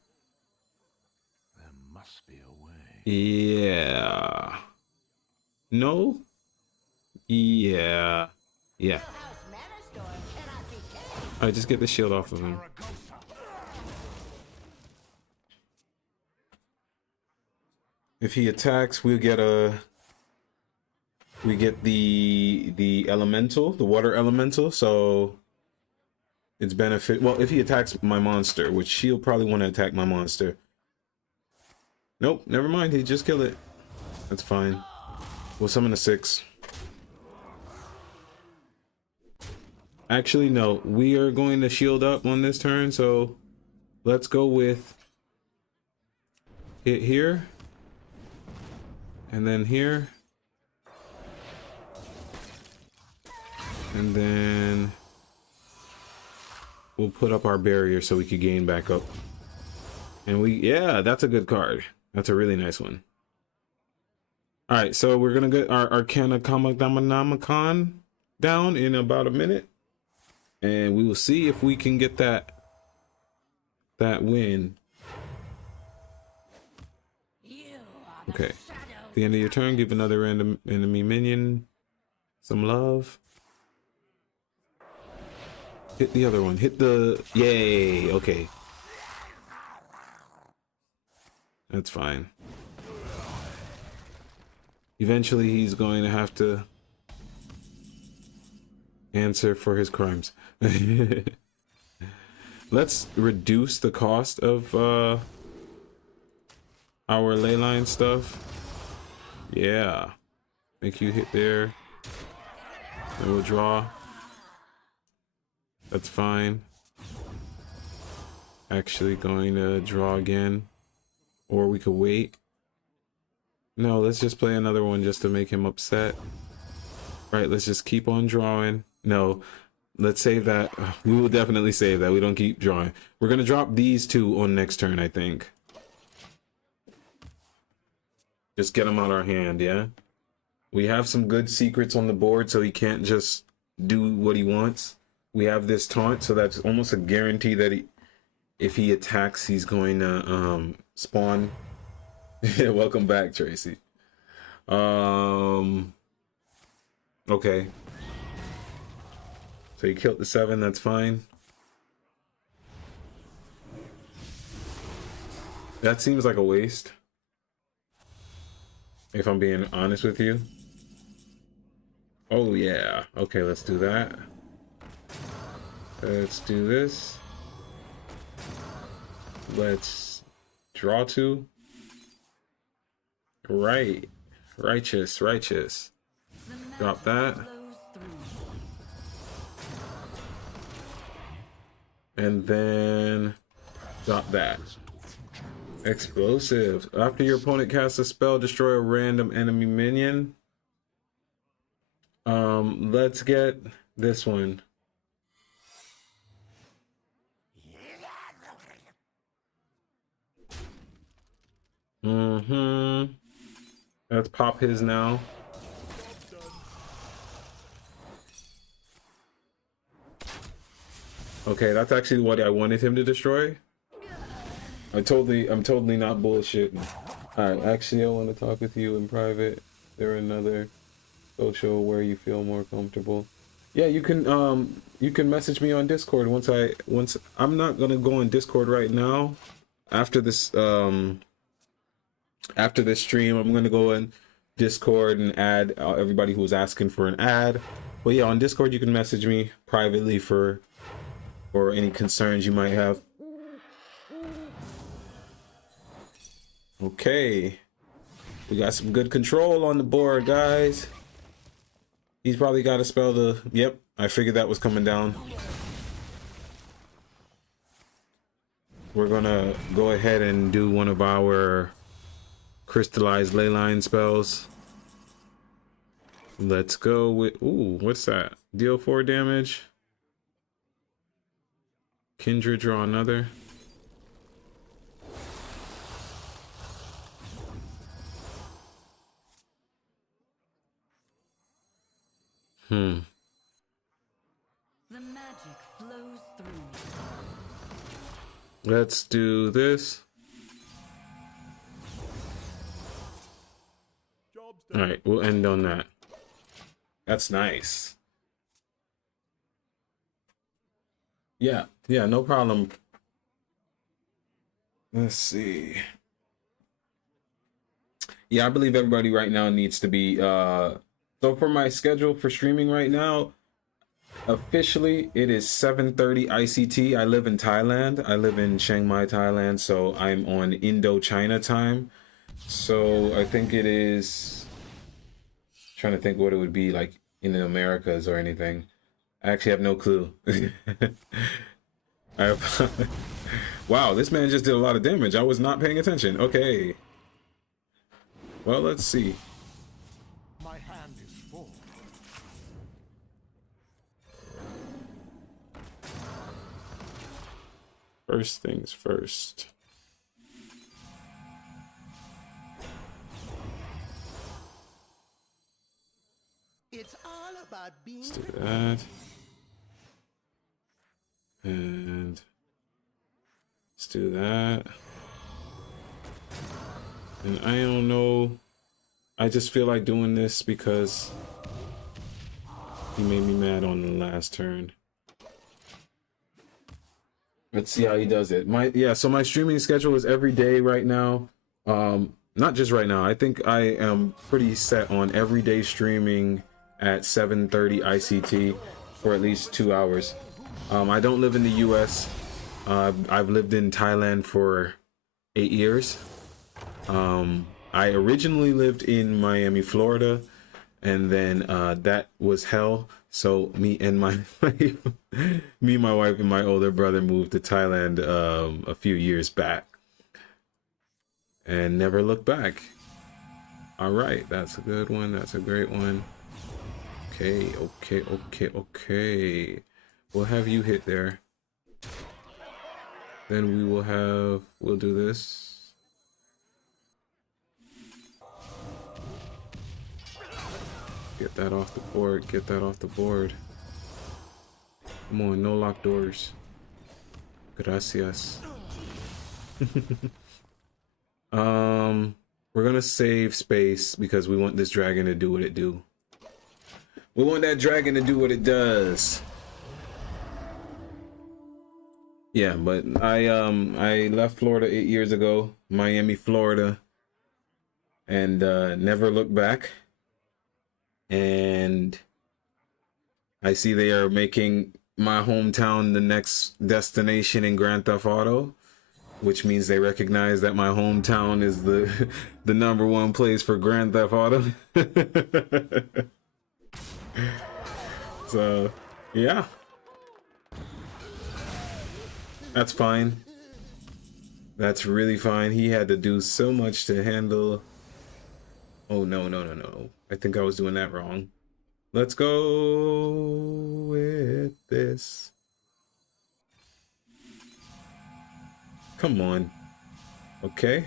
There must be a way. Yeah. No. Yeah. Yeah. All right, just get the shield off of him. If he attacks, we get the elemental, the water elemental. So it's benefit. Well, if he attacks my monster, which he'll probably want to attack my monster. Nope, never mind. He just killed it. That's fine. We'll summon a 6. Actually, no. We are going to shield up on this turn, so let's go with hit here. And then here. And then we'll put up our barrier so we could gain back up. And yeah, that's a good card. That's a really nice one. All right, so we're gonna get our Arcana Kamadamanamacon down in about a minute. And we will see if we can get that win. Okay. At the end of your turn, give another random enemy minion some love. Hit the other one. Hit the... Yay! Okay. That's fine. Eventually, he's going to have to answer for his crimes. Let's reduce the cost of our Leyline stuff. Yeah. Make you hit there. And we'll draw. That's fine. Actually going to draw again. Or we could wait. No, let's just play another one just to make him upset. Right, let's just keep on drawing. No, let's save that. We will definitely save that. We don't keep drawing. We're going to drop these two on next turn, I think. Just get them out our hand, yeah? We have some good secrets on the board, so he can't just do what he wants. We have this taunt, so that's almost a guarantee that if he attacks, he's going to spawn. Welcome back, Tracy. Okay. So you killed the 7, that's fine. That seems like a waste, if I'm being honest with you. Oh yeah, okay, let's do that. Let's do this. Let's draw 2. Right. Righteous. Drop that. And then drop that. Explosive. After your opponent casts a spell, destroy a random enemy minion. Let's get this one. Let's pop his now. Okay, that's actually what I wanted him to destroy. I'm totally not bullshitting. Alright, actually I want to talk with you in private. There another social where you feel more comfortable. Yeah, you can message me on Discord once I'm not gonna go on Discord right now. After this stream, I'm gonna go in Discord and add everybody who was asking for an ad. But yeah, on Discord you can message me privately for any concerns you might have. Okay, we got some good control on the board, guys. He's probably got to spell the... Yep, I figured that was coming down. We're gonna go ahead and do one of our crystallized leyline spells. Let's go with... Ooh, what's that? Deal 4 damage. Kindred, draw another. The magic flows through. Let's do this. All right, we'll end on that. That's nice. Yeah, no problem. Let's see. Yeah, I believe everybody right now needs to be so for my schedule for streaming right now, officially it is 7:30 ICT. I live in Thailand. I live in Chiang Mai, Thailand, so I'm on Indochina time. So I think it is, trying to think what it would be like in the Americas or anything. I actually have no clue. Wow, this man just did a lot of damage. I was not paying attention. Okay. Well, let's see. My hand is full. First things first. It's all about being Let's do that. And let's do that. And I don't know. I just feel like doing this because he made me mad on the last turn. Let's see how he does it. So my streaming schedule is every day right now. Not just right now. I think I am pretty set on everyday streaming at 7:30 ICT for at least 2 hours. I don't live in the US. I've lived in Thailand for 8 years. I originally lived in Miami, Florida, and then that was hell. So me and my wife, and my older brother moved to Thailand a few years back, and never looked back. All right, that's a good one. That's a great one. Okay. We'll have you hit there. Then we'll do this. Get that off the board. Get that off the board. Come on, no locked doors. Gracias. We're gonna save space because we want this dragon to do what it do. We want that dragon to do what it does. Yeah, but I left Florida 8 years ago, Miami, Florida, and never looked back. And I see they are making my hometown the next destination in Grand Theft Auto, which means they recognize that my hometown is the #1 place for Grand Theft Auto. So, yeah. That's fine. That's really fine. He had to do so much to handle. Oh, no. I think I was doing that wrong. Let's go with this. Come on. Okay.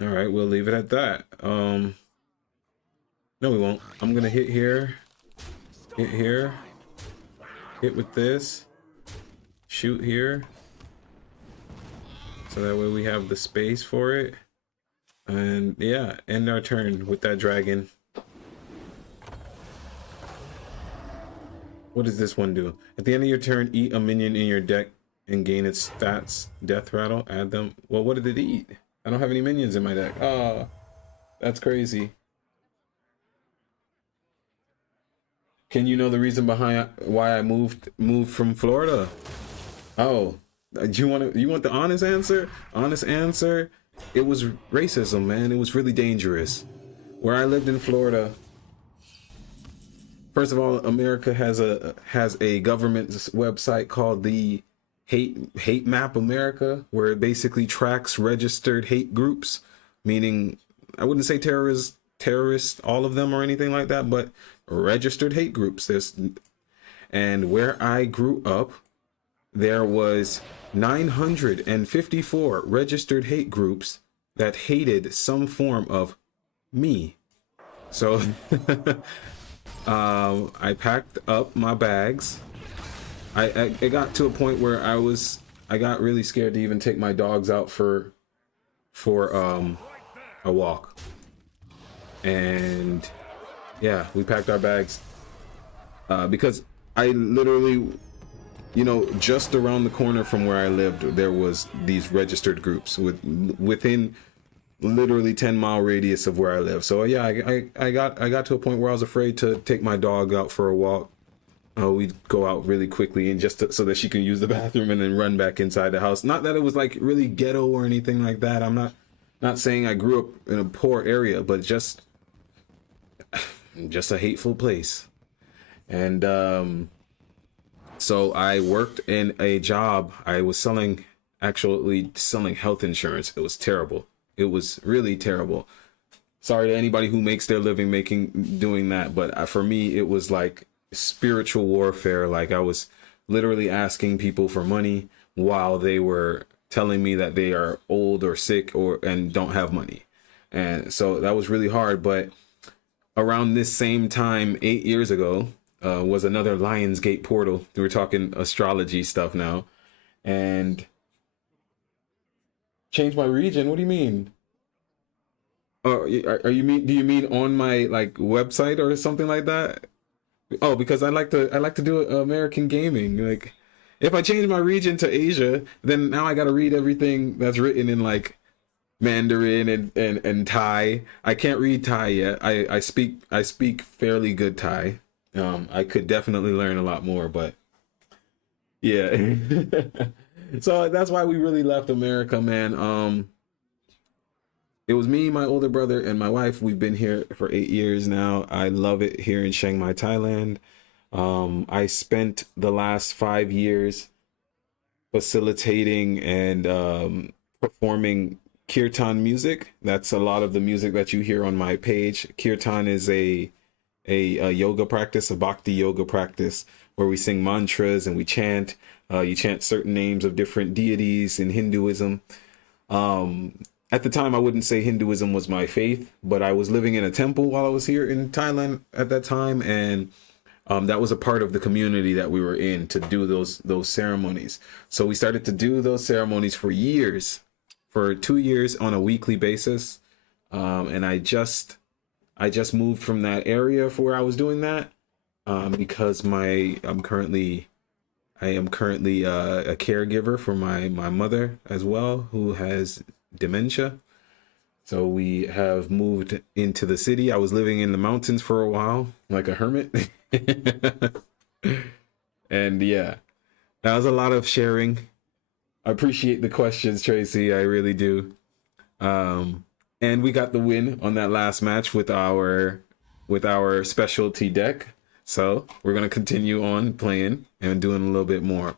All right, we'll leave it at that. No, we won't. I'm gonna hit here. Hit here. Hit with this. Shoot here. So that way we have the space for it. And yeah, end our turn with that dragon. What does this one do? At the end of your turn, eat a minion in your deck and gain its stats. Death rattle, add them. Well, what did it eat? I don't have any minions in my deck. Oh, that's crazy. Can you know the reason behind why I moved from Florida? Oh, you want the honest answer? Honest answer? It was racism, man. It was really dangerous. Where I lived in Florida, first of all, America has a government website called the Hate Map America, where it basically tracks registered hate groups, meaning I wouldn't say terrorists, all of them or anything like that, but registered hate groups. And where I grew up, there was 954 registered hate groups that hated some form of me. So I packed up my bags. I got to a point where I got really scared to even take my dogs out for a walk. And yeah, we packed our bags because I literally, you know, just around the corner from where I lived, there was these registered groups within literally 10-mile radius of where I live. So yeah, I got to a point where I was afraid to take my dog out for a walk. We'd go out really quickly and so that she can use the bathroom and then run back inside the house. Not that it was like really ghetto or anything like that. I'm not saying I grew up in a poor area, but just a hateful place. And so I worked in a job. I was actually selling health insurance. It was terrible. It was really terrible. Sorry to anybody who makes their living doing that, but for me it was like spiritual warfare. Like I was literally asking people for money while they were telling me that they are old or sick and don't have money. And so that was really hard. But around this same time, 8 years ago, was another Lionsgate portal. We're talking astrology stuff now. And change my region? What do you mean? Do you mean on my like website or something like that? Oh, because I like to do American gaming. Like, if I change my region to Asia, then now I got to read everything that's written in like Mandarin and Thai. I can't read Thai yet. I speak fairly good Thai. I could definitely learn a lot more, but yeah. So that's why we really left America, man. It was me, my older brother, and my wife. We've been here for 8 years now. I love it here in Chiang Mai, Thailand. I spent the last 5 years facilitating and performing kirtan music. That's a lot of the music that you hear on my page. Kirtan is a yoga practice, a bhakti yoga practice, where we sing mantras and we chant. You chant certain names of different deities in Hinduism. At the time, I wouldn't say Hinduism was my faith, but I was living in a temple while I was here in Thailand at that time, and that was a part of the community that we were in to do those ceremonies. So we started to do those ceremonies for 2 years on a weekly basis, and I just moved from that area for where I was doing that because I am currently a caregiver for my mother as well, who has dementia. So we have moved into the city. I was living in the mountains for a while, like a hermit. And yeah, that was a lot of sharing. I appreciate the questions, Tracy. I really do. And we got the win on that last match with our specialty deck. So we're going to continue on playing and doing a little bit more.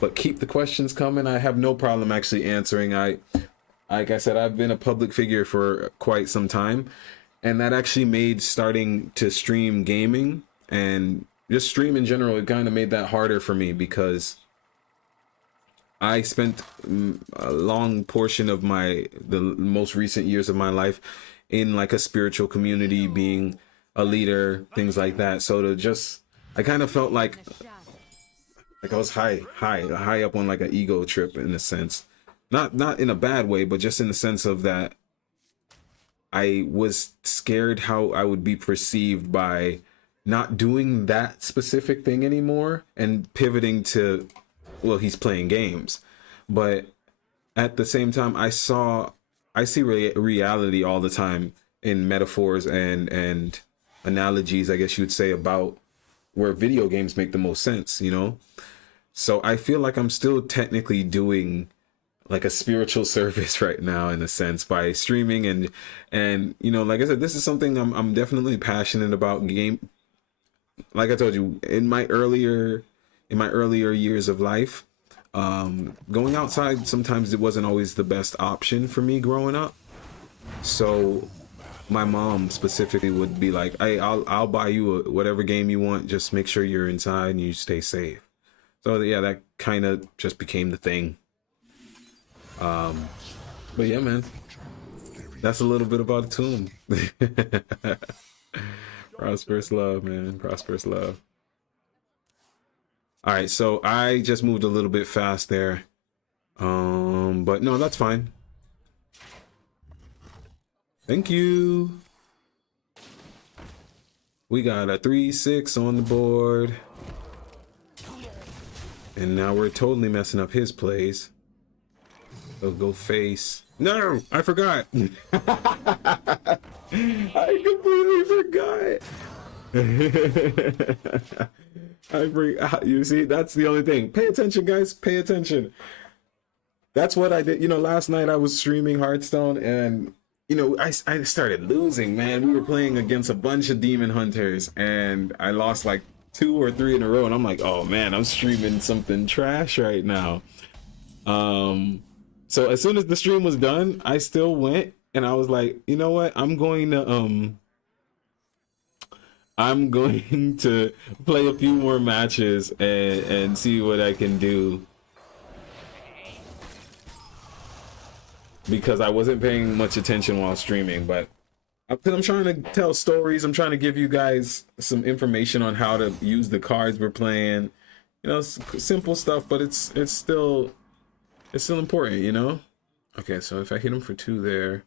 But keep the questions coming. I have no problem actually answering. Like I said, I've been a public figure for quite some time, and that actually made starting to stream gaming and just stream in general, it kind of made that harder for me because I spent a long portion of the most recent years of my life in like a spiritual community, being a leader, things like that. So I kind of felt like I was high up on like an ego trip in a sense. Not in a bad way, but just in the sense of that I was scared how I would be perceived by not doing that specific thing anymore and pivoting to, well, he's playing games. But at the same time, I see reality all the time in metaphors and analogies, I guess you would say, about where video games make the most sense, you know? So I feel like I'm still technically doing like a spiritual service right now in a sense by streaming and you know, like I said, this is something I'm definitely passionate about. Like I told you, in my earlier years of life, going outside sometimes it wasn't always the best option for me growing up. So my mom specifically would be like, hey, I'll buy you whatever game you want, just make sure you're inside and you stay safe. So yeah, that kind of just became the thing. But yeah, man, that's a little bit about Atum. Prosperous love, man. Prosperous love. All right, so I just moved a little bit fast there. But no, that's fine. Thank you. We got a 3-6 on the board. And now we're totally messing up his plays. So go face. No, I forgot. I completely forgot. You see, that's the only thing. Pay attention, guys. Pay attention. That's what I did. You know, last night I was streaming Hearthstone and, you know, I started losing, man. We were playing against a bunch of demon hunters and I lost like 2 or 3 in a row. And I'm like, oh man, I'm streaming something trash right now. So as soon as the stream was done, I still went and I was like, you know what? I'm going to play a few more matches and see what I can do. Because I wasn't paying much attention while streaming, but I'm trying to tell stories. I'm trying to give you guys some information on how to use the cards we're playing. You know, simple stuff, but it's still important, you know? Okay, so if I hit him for 2 there,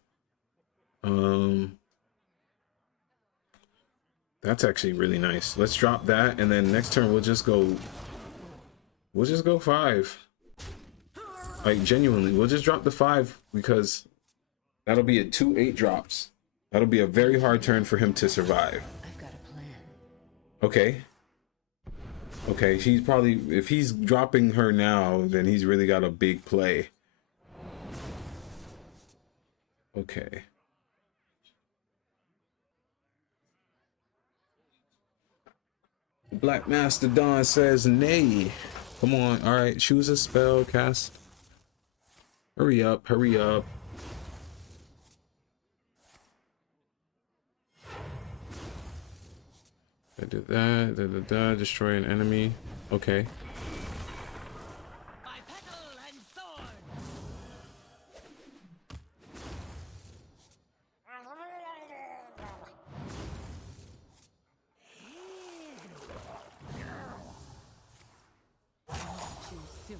that's actually really nice. Let's drop that, and then next turn we'll just go 5. Like, genuinely, we'll just drop the 5 because that'll be a 2-8 drops. That'll be a very hard turn for him to survive. I've got a plan. Okay. Okay, he's probably, if he's dropping her now, then he's really got a big play. Okay. Black Mastodon says nay. Come on, all right, choose a spell, cast. Hurry up, hurry up. I did that, destroy an enemy. Okay. By petal and sword. Too soon.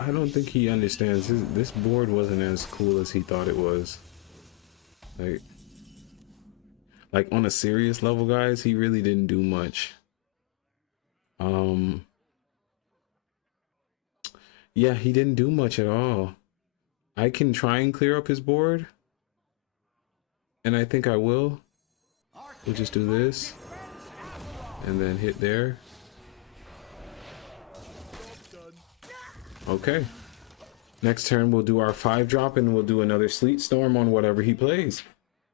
I don't think he understands. This board wasn't as cool as he thought it was. Like on a serious level, guys, he really didn't do much. Yeah, he didn't do much at all. I can try and clear up his board, and I think I will. We'll just do this and then hit there. Okay. Next turn we'll do our 5-drop and we'll do another Sleet Storm on whatever he plays.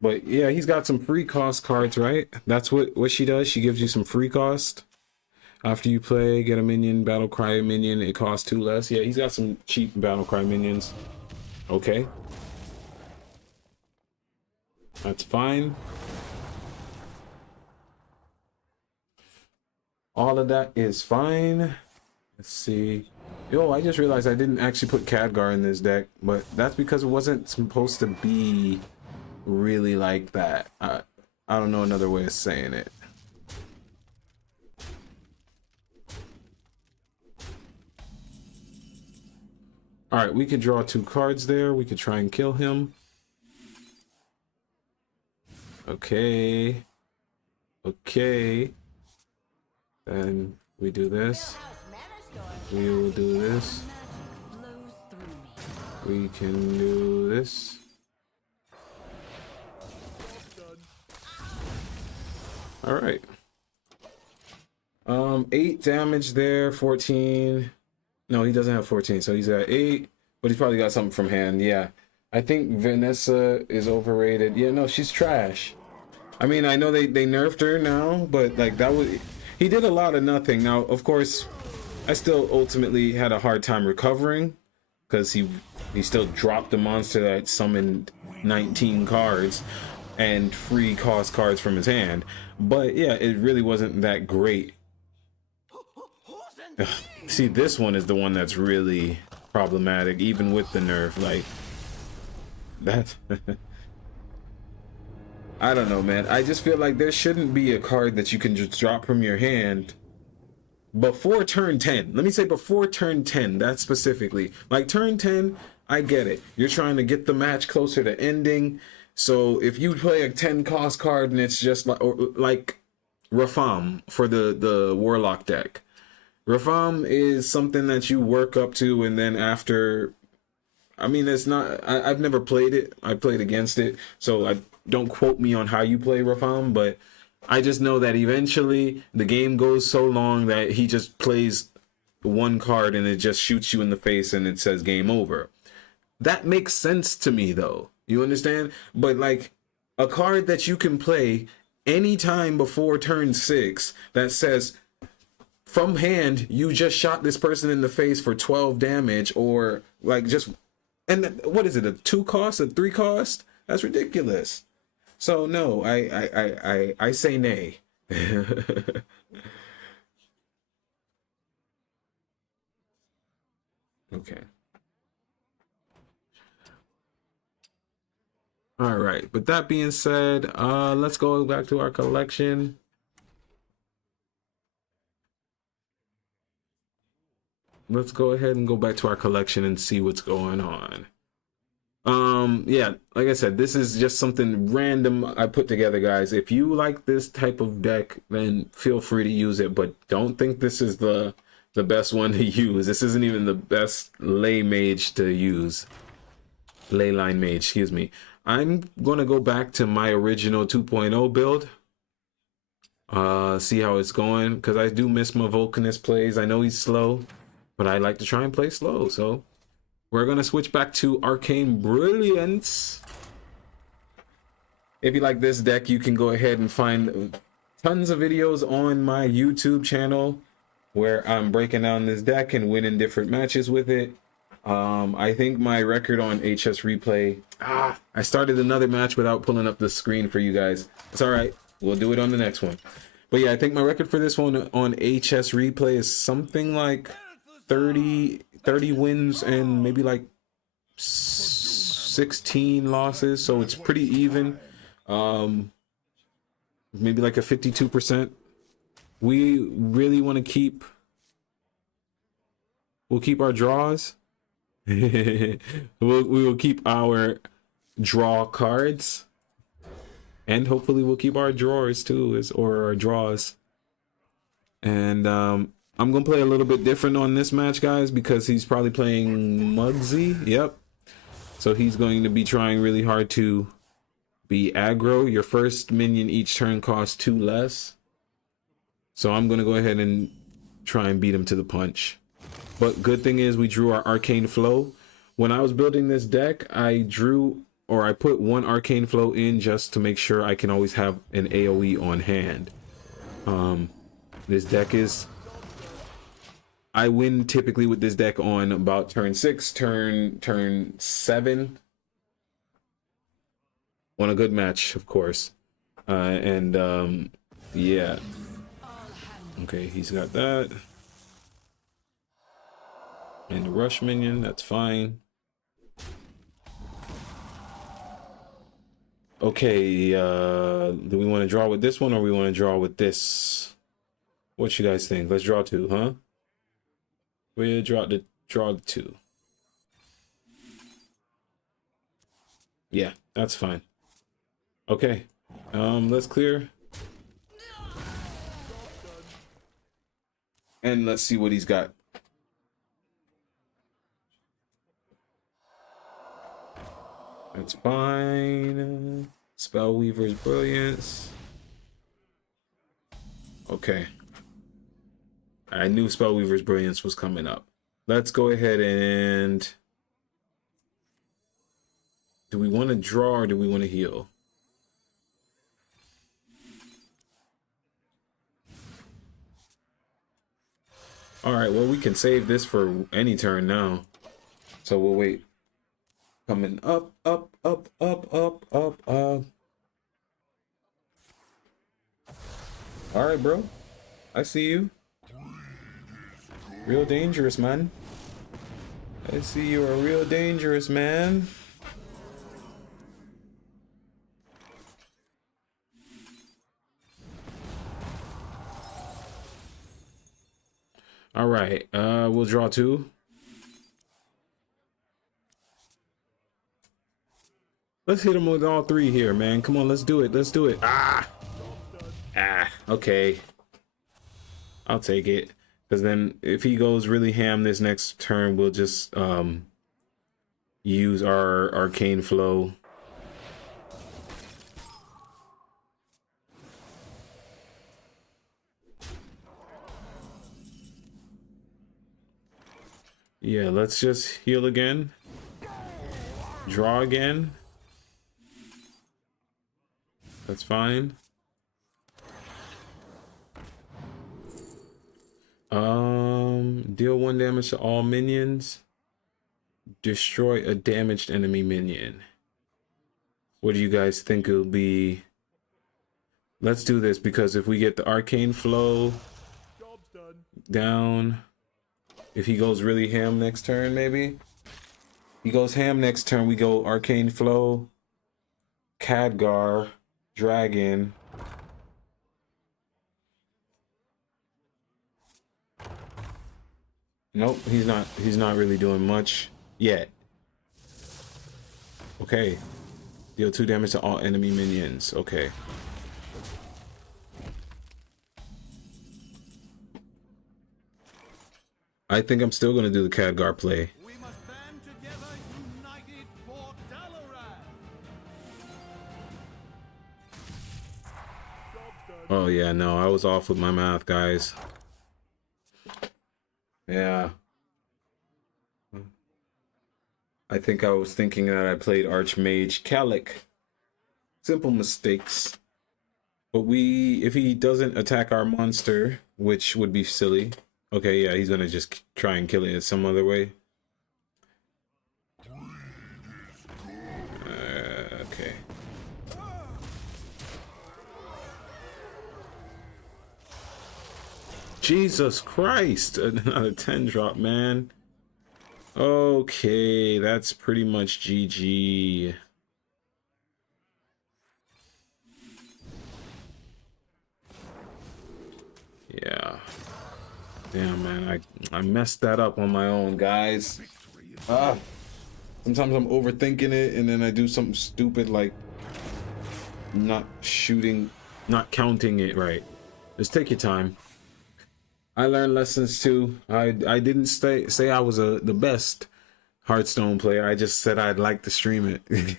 But yeah, he's got some free cost cards, right? That's what she does. She gives you some free cost. After you play, get a minion, battle cry minion, it costs 2 less. Yeah, he's got some cheap battle cry minions. Okay. That's fine. All of that is fine. Let's see. Yo, I just realized I didn't actually put Khadgar in this deck, but that's because it wasn't supposed to be really like that. I don't know another way of saying it. All right, we could draw 2 cards there. We could try and kill him. Okay. Okay. Then we do this. We will do this. We can do this. All right. 8 damage there, 14. No, he doesn't have 14, so he's at 8, but he's probably got something from hand. Yeah. I think Vanessa is overrated. Yeah, no, she's trash. I mean, I know they nerfed her now, but like that was, he did a lot of nothing. Now, of course, I still ultimately had a hard time recovering because he still dropped the monster that summoned 19 cards and free cost cards from his hand. But yeah, it really wasn't that great. Ugh. See, this one is the one that's really problematic, even with the nerf. Like that. I don't know, man. I just feel like there shouldn't be a card that you can just drop from your hand before turn 10. Let me say before turn 10, that specifically. Like turn 10, I get it. You're trying to get the match closer to ending. So if you play a 10 cost card and it's just like, or like Rafam for the Warlock deck. Rafam is something that you work up to, and then after, I mean, it's not, I've never played it. I played against it. So I don't quote me on how you play Rafam, but I just know that eventually the game goes so long that he just plays one card and it just shoots you in the face and it says game over. That makes sense to me though. You understand? But like a card that you can play anytime before turn 6 that says from hand, you just shot this person in the face for 12 damage, or like just, and what is it, a 2 cost, a 3 cost? That's ridiculous. So no, I say nay. Okay. All right. But that being said, let's go back to our collection. Let's go ahead and go back to our collection and see what's going on. Yeah, like I said, this is just something random I put together, guys. If you like this type of deck, then feel free to use it, but don't think this is the best one to use. This isn't even the best Leyline Mage to use. Leyline Mage, excuse me. I'm gonna go back to my original 2.0 build. See how it's going, because I do miss my Vulcanist plays. I know he's slow, but I like to try and play slow, so we're going to switch back to Arcane Brilliance. If you like this deck, you can go ahead and find tons of videos on my YouTube channel where I'm breaking down this deck and winning different matches with it. I think my record on HS Replay... I started another match without pulling up the screen for you guys. It's all right. We'll do it on the next one. But yeah, I think my record for this one on HS Replay is something like 30 wins and maybe like 16 losses, so it's pretty even. Maybe like a 52%. We really want to keep, we'll keep our draws. We will keep our draw cards, and hopefully we'll keep our drawers too, or our draws. And I'm gonna play a little bit different on this match, guys, because he's probably playing Muggsy. Yep. So he's going to be trying really hard to be aggro. Your first minion each turn costs 2 less. So I'm gonna go ahead and try and beat him to the punch. But good thing is we drew our Arcane Flow. When I was building this deck, I put 1 Arcane Flow in just to make sure I can always have an AoE on hand. This deck is, I win typically with this deck on about turn 6, turn 7. On a good match, of course. Yeah. Okay, he's got that. And the rush minion, that's fine. Okay, do we want to draw with this one or we want to draw with this? What you guys think? Let's draw 2, huh? We'll draw the 2. Yeah, that's fine. Okay, let's clear. And let's see what he's got. That's fine. Spellweaver's Brilliance. Okay. I knew Spellweaver's Brilliance was coming up. Let's go ahead and... Do we want to draw or do we want to heal? All right, well, we can save this for any turn now. So we'll wait. Coming up, up, up, up, up, up, up. All right, bro. I see you. Real dangerous, man. I see you are real dangerous, man. All right, we'll draw 2. Let's hit him with all 3 here, man. Come on, let's do it. Let's do it. Ah, okay. I'll take it. Because then if he goes really ham this next turn, we'll just use our arcane flow. Yeah, let's just heal again. Draw again. That's fine. Deal 1 damage to all minions. Destroy a damaged enemy minion. What do you guys think it'll be? Let's do this, because if we get the arcane flow down, if he goes really ham next turn, maybe he goes ham next turn, we go arcane flow, Khadgar, dragon. Nope, he's not really doing much yet. Okay. Deal 2 damage to all enemy minions. Okay. I think I'm still gonna do the Khadgar play. We must band together, united for Dalaran. Oh yeah, no, I was off with my math, guys. Yeah. I think I was thinking that I played Archmage Kalik. Simple mistakes. But if he doesn't attack our monster, which would be silly. Okay, yeah, he's gonna just try and kill it in some other way. Okay. Jesus Christ, another 10 drop, man. Okay, that's pretty much GG. Yeah. Damn, man, I messed that up on my own, guys. Sometimes I'm overthinking it, and then I do something stupid like not counting it right. Just take your time. I learned lessons too. I didn't say I was the best Hearthstone player. I just said I'd like to stream it.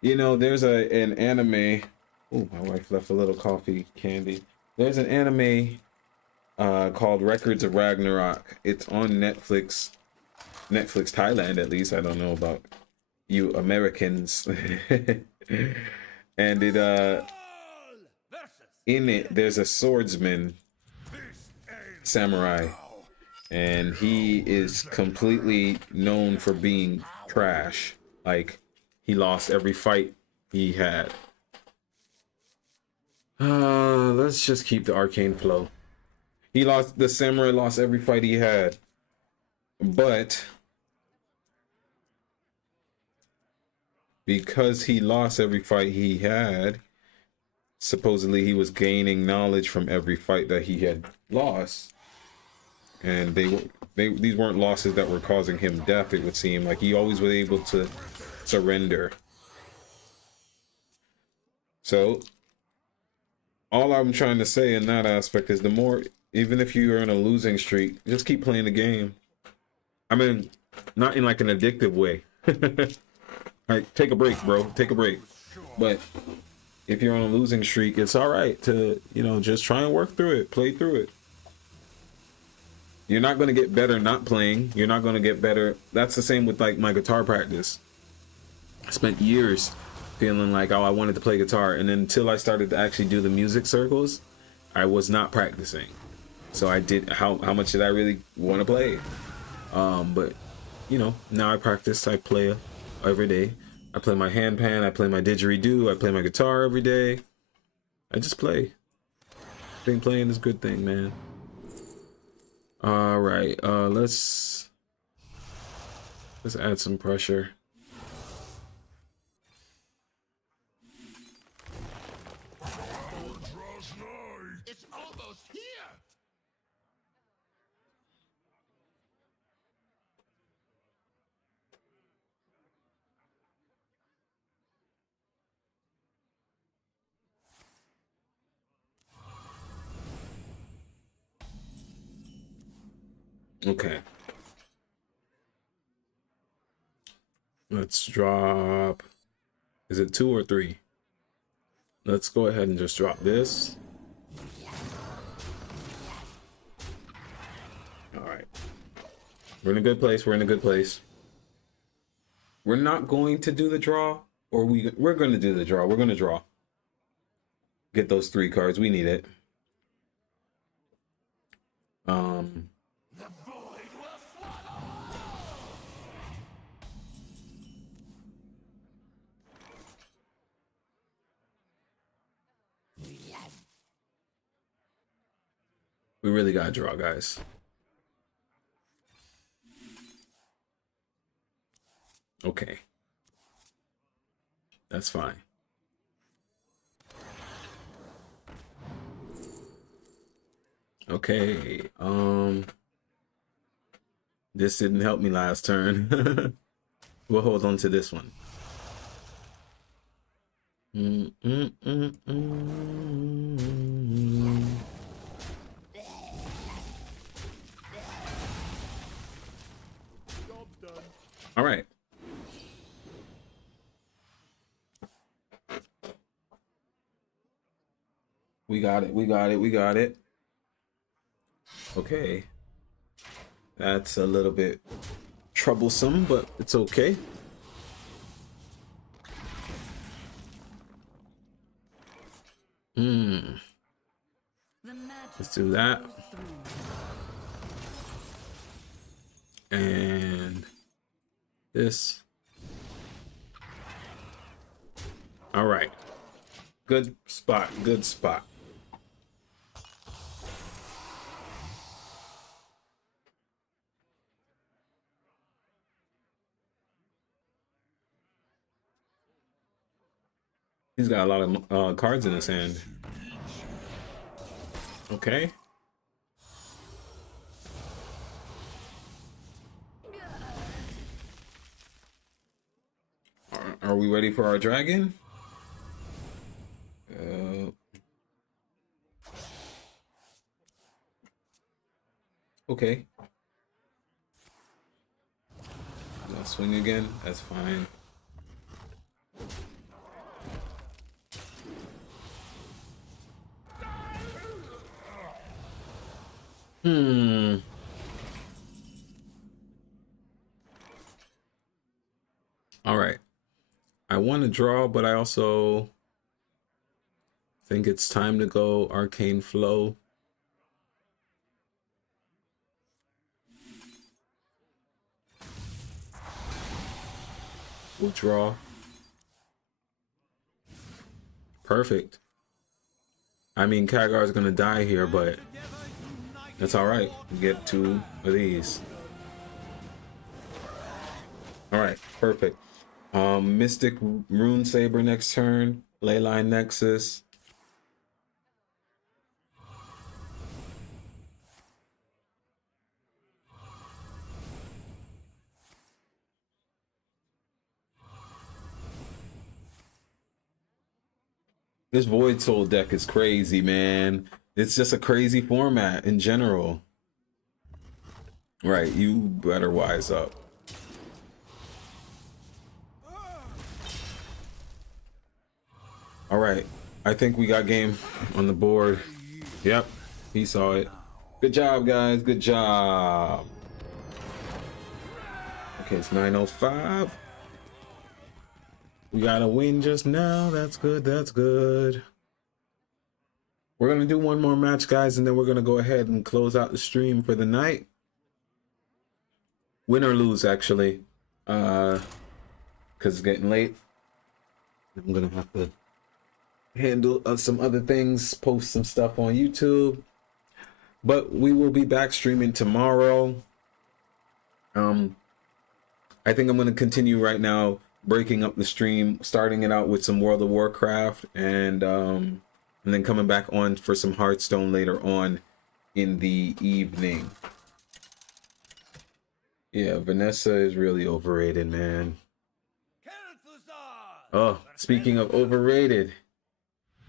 You know, there's an anime. Oh, my wife left a little coffee candy. There's an anime called Records of Ragnarok. It's on Netflix. Netflix Thailand, at least. I don't know about you Americans. And it in it there's a swordsman samurai, and he is completely known for being trash. Like, he lost every fight he had. Let's just keep the arcane flow. The samurai lost every fight he had, but because he lost every fight he had, supposedly he was gaining knowledge from every fight that he had lost, and these weren't losses that were causing him death. It would seem like he always was able to surrender. So all I'm trying to say in that aspect is, the more, even if you're in a losing streak, just keep playing the game. I mean, not in like an addictive way. Like, take a break, bro. Take a break. But if you're on a losing streak, it's all right to, you know, just try and work through it, play through it. You're not going to get better not playing. You're not going to get better. That's the same with like my guitar practice. I spent years feeling like, oh, I wanted to play guitar, and then until I started to actually do the music circles, I was not practicing. So I did, how much did I really want to play? But you know, now I practice. I play every day. I play my handpan, I play my didgeridoo, I play my guitar every day. I just play. I think playing is a good thing, man. All right, let's add some pressure. It's almost here. Okay. Let's drop. Is it 2 or 3? Let's go ahead and just drop this. All right. We're in a good place. We're in a good place. We're not going to do the draw, or we're going to do the draw. We're going to draw. Get those 3 cards. We need it. We really got to draw, guys. Okay. That's fine. Okay. This didn't help me last turn. We'll hold on to this one. All right. We got it. We got it. We got it. Okay. That's a little bit troublesome, but it's okay. Let's do that. And this. All right. Good spot. Good spot. He's got a lot of cards in his hand. Okay. Are we ready for our dragon? Okay. I'll swing again. That's fine. All right. I want to draw, but I also think it's time to go Arcane Flow. We'll draw. Perfect. I mean, Kagar's gonna die here, but that's all right. We get 2 of these. All right, perfect. Mystic Rune Saber next turn. Leyline Nexus. This Void Soul deck is crazy, man. It's just a crazy format in general. Right, you better wise up. All right, I think we got game on the board. Yep, he saw it. Good job, guys. Good job. Okay, it's 9:05. We got a win just now. That's good. That's good. We're going to do one more match, guys, and then we're going to go ahead and close out the stream for the night. Win or lose, actually. Because it's getting late. I'm going to have to handle some other things, post some stuff on YouTube. But we will be back streaming tomorrow. I think I'm going to continue right now, breaking up the stream, starting it out with some World of Warcraft, and then coming back on for some Hearthstone later on in the evening. Yeah, Vanessa is really overrated, man. Oh, speaking of overrated,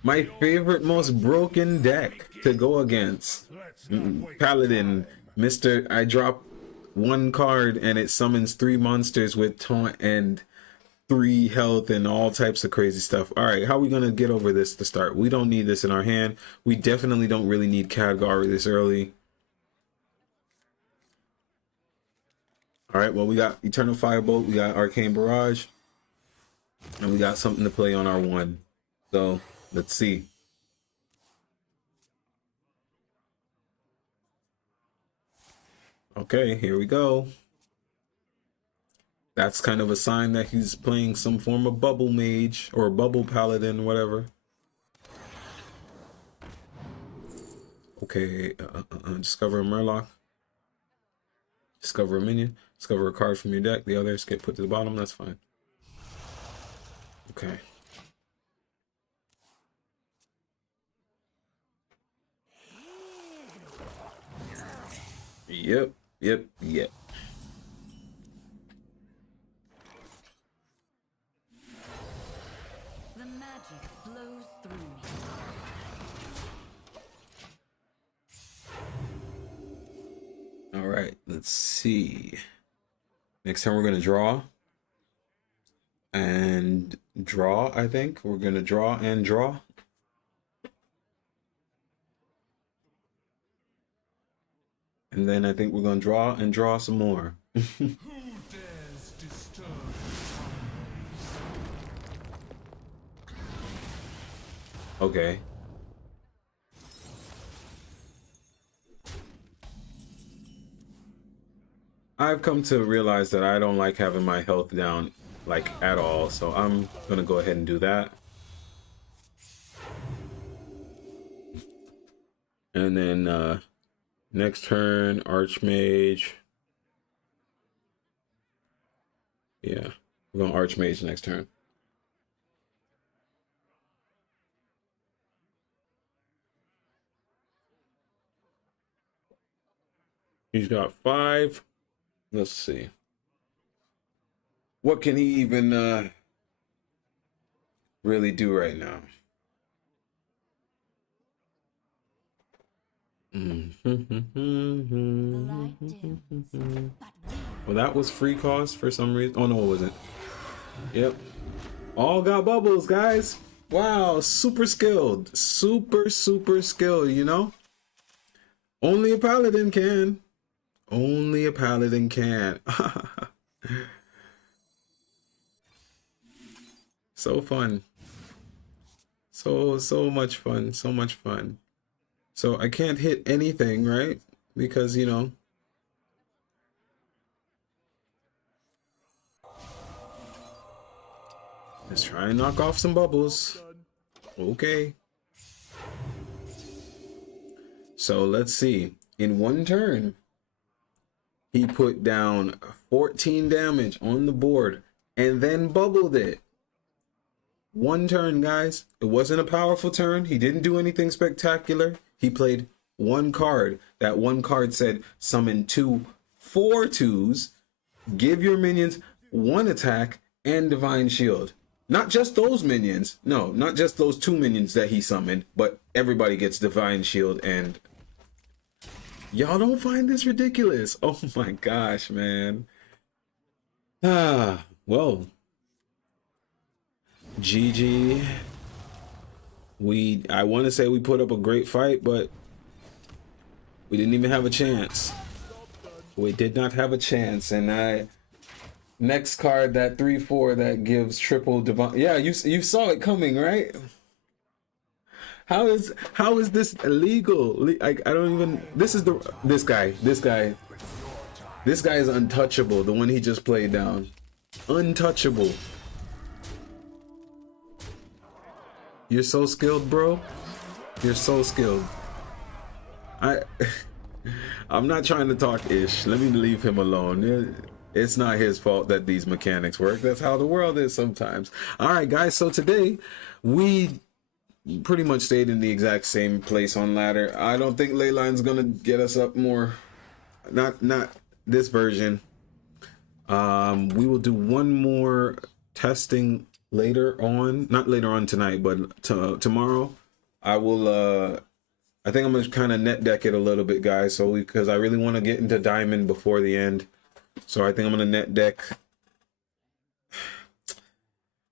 my favorite, most broken deck to go against, Paladin, I drop one card and it summons 3 monsters with taunt and 3 health and all types of crazy stuff. All right, how are we gonna get over this to start? We don't need this in our hand. We definitely don't really need Khadgar this early. All right, well, we got Eternal Firebolt, we got Arcane Barrage, and we got something to play on our 1. So let's see. Okay, here we go. That's kind of a sign that he's playing some form of Bubble Mage or Bubble Paladin, whatever. Okay, discover a Murloc. Discover a minion. Discover a card from your deck. The others get put to the bottom. That's fine. Okay. Yep. The magic flows through me. All right, let's see. Next time we're going to draw and draw, I think. We're going to draw and draw. And then I think we're going to draw and draw some more. Who dares disturb Okay. I've come to realize that I don't like having my health down like at all, so I'm gonna go ahead and do that. And then next turn, Archmage. Yeah, we're going Archmage next turn. He's got 5. Let's see. What can he even really do right now? Well, that was free cost for some reason. Oh, no, it wasn't. Yep. All got bubbles, guys. Wow, super skilled. Super skilled, you know? Only a paladin can. Only a paladin can. So fun. So much fun. So much fun. So I can't hit anything, right? Because, you know. Let's try and knock off some bubbles. Okay. So let's see. In one turn, he put down 14 damage on the board and then bubbled it. One turn, guys. It wasn't a powerful turn. He didn't do anything spectacular. He played one card. That one card said summon 2 4/2s, give your minions 1 attack and Divine Shield. Not just those minions. No, not just those 2 minions that he summoned, but everybody gets Divine Shield. And y'all don't find this ridiculous? Oh my gosh, man. Well, GG. I want to say we put up a great fight, but we didn't even have a chance. We did not have a chance, and Next card, that 3/4 that gives triple divine. Yeah, you saw it coming, right? How is this illegal? I don't even. This guy is untouchable. The one he just played down, untouchable. You're so skilled, bro. You're so skilled. I'm not trying to talk ish. Let me leave him alone. It's not his fault that these mechanics work. That's how the world is sometimes. All right, guys. So today we pretty much stayed in the exact same place on ladder. I don't think Leyline's gonna get us up more. Not this version. We will do one more testing later on. Not later on tonight, but tomorrow. I will. I think I'm gonna kind of net deck it a little bit, guys. So because I really want to get into diamond before the end. So I think I'm gonna net deck.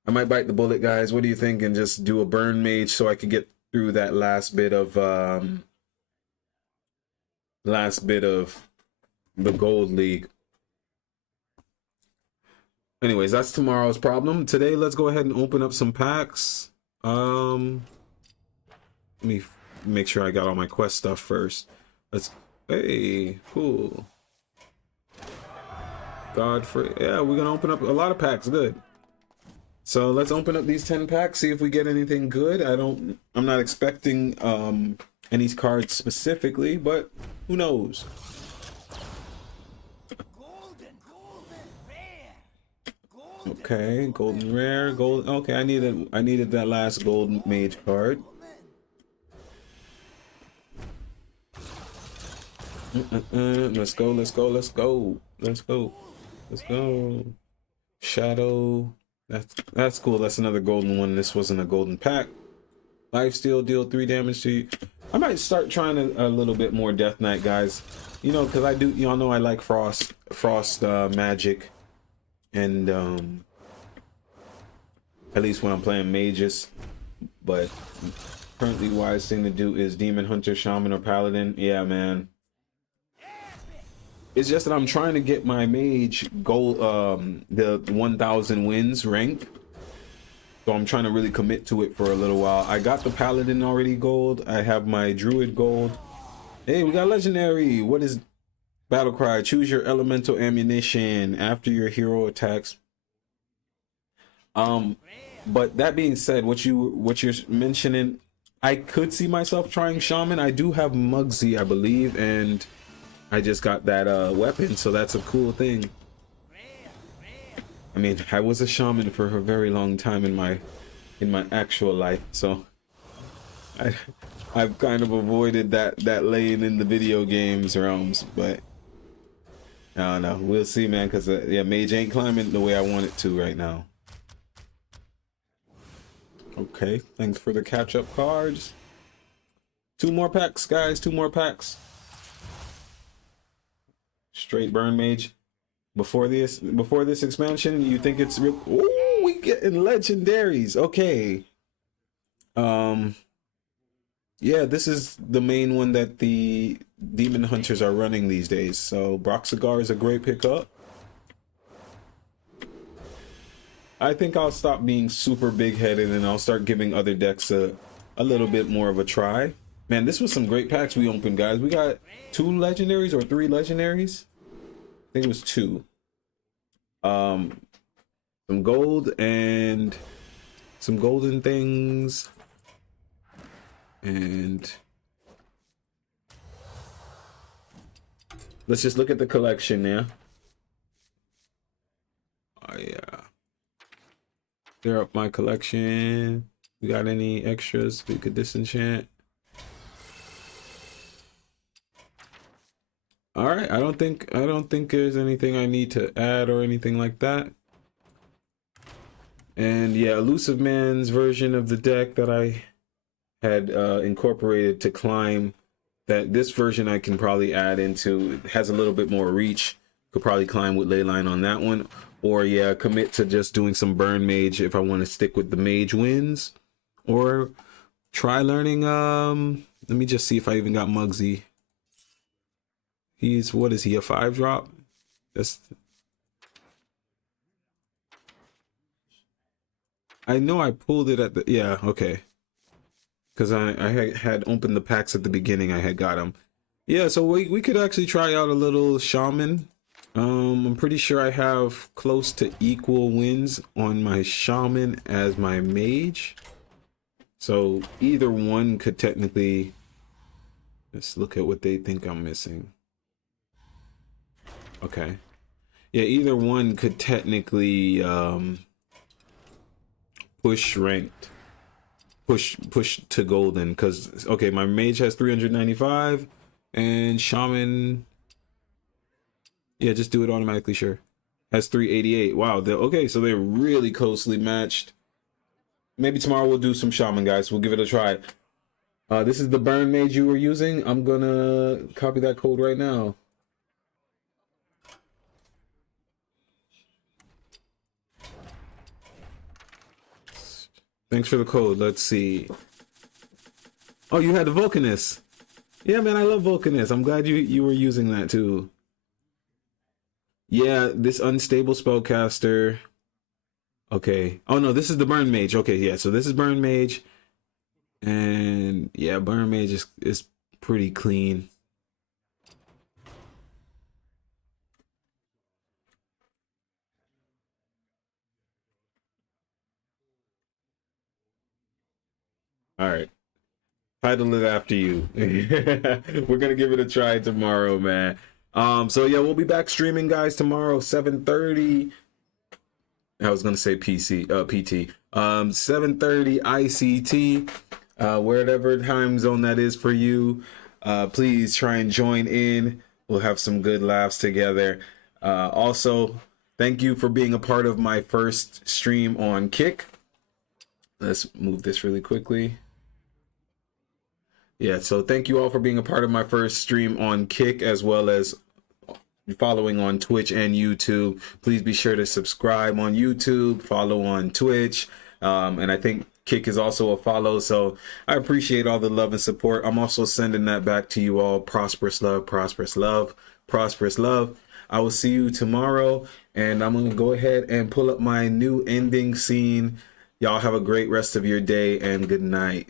I might bite the bullet, guys. What do you think? And just do a burn mage so I can get through that last bit of the gold league. Anyways, that's tomorrow's problem. Today, let's go ahead and open up some packs. Let me make sure I got all my quest stuff first. Hey, cool. Godfrey. Yeah, we're gonna open up a lot of packs. Good. So let's open up these 10 packs, see if we get anything good. I'm not expecting any cards specifically, but who knows? Okay, golden rare, gold. Okay, I needed that last gold mage card. Let's go. Shadow. That's cool. That's another golden one. This wasn't a golden pack. Lifesteal, deal 3 damage to you. I might start trying a little bit more Death Knight, guys. You know, because y'all know I like frost magic, and at least when I'm playing mages. But currently, wise thing to do is demon hunter, shaman, or paladin. Yeah, man. It's just that I'm trying to get my mage gold, the 1,000 wins rank. So I'm trying to really commit to it for a little while. I got the paladin already gold. I have my druid gold. Hey, we got legendary. What is battle cry? Choose your elemental ammunition after your hero attacks. But that being said, what you're mentioning, I could see myself trying shaman. I do have Mugsy, I believe, and I just got that weapon, so that's a cool thing. I mean, I was a shaman for a very long time in my actual life, so I've kind of avoided that lane in the video games realms, but I don't know. We'll see, man, because yeah, mage ain't climbing the way I want it to right now. Okay, thanks for the catch-up cards. 2 more packs, guys. 2 more packs. Straight burn mage. Before this expansion, you think it's real? Ooh, we getting legendaries. Okay. Yeah, this is the main one that the demon hunters are running these days. So Broxigar is a great pickup. I think I'll stop being super big-headed and I'll start giving other decks a little bit more of a try. Man, this was some great packs we opened, guys. We got 2 legendaries or 3 legendaries. I think it was 2. Some gold and some golden things. And let's just look at the collection now. Oh yeah. Clear up my collection. We got any extras we could disenchant? All right, I don't think there's anything I need to add or anything like that. And yeah, Elusive Man's version of the deck that I had incorporated to climb, that this version I can probably add into. It has a little bit more reach. Could probably climb with Leyline on that one. Or yeah, commit to just doing some burn mage if I want to stick with the mage wins. Or try learning, let me just see if I even got Mugsy. He's, what is he, a 5-drop? That's, I know I pulled it at the, yeah, okay. Because I had opened the packs at the beginning. I had got them. Yeah, so we could actually try out a little shaman. I'm pretty sure I have close to equal wins on my shaman as my mage. So either one could technically, let's look at what they think I'm missing. Okay. Yeah, either one could technically push ranked. Push to golden, because okay, my mage has 395 and shaman, yeah, just do it automatically, sure, has 388. Wow, okay, so they're really closely matched. Maybe tomorrow we'll do some shaman, guys. We'll give it a try. This is the burn mage you were using. I'm gonna copy that code right now. Thanks for the code. Let's see. Oh, you had the Vulcanist. Yeah, man, I love Vulcanist. I'm glad you were using that too. Yeah, this unstable spellcaster. Okay. Oh no, this is the burn mage. Okay, yeah. So this is burn mage, and yeah, burn mage is pretty clean. All right. Title it after you. We're gonna give it a try tomorrow, man. So yeah, we'll be back streaming, guys, tomorrow, 7:30. I was gonna say PT. 7:30 ICT. Wherever time zone that is for you. Please try and join in. We'll have some good laughs together. Also, thank you for being a part of my first stream on Kick. Let's move this really quickly. Yeah, so thank you all for being a part of my first stream on Kick, as well as following on Twitch and YouTube. Please be sure to subscribe on YouTube, follow on Twitch, and I think Kick is also a follow, so I appreciate all the love and support. I'm also sending that back to you all. Prosperous love, prosperous love, prosperous love. I will see you tomorrow, and I'm going to go ahead and pull up my new ending scene. Y'all have a great rest of your day, and good night.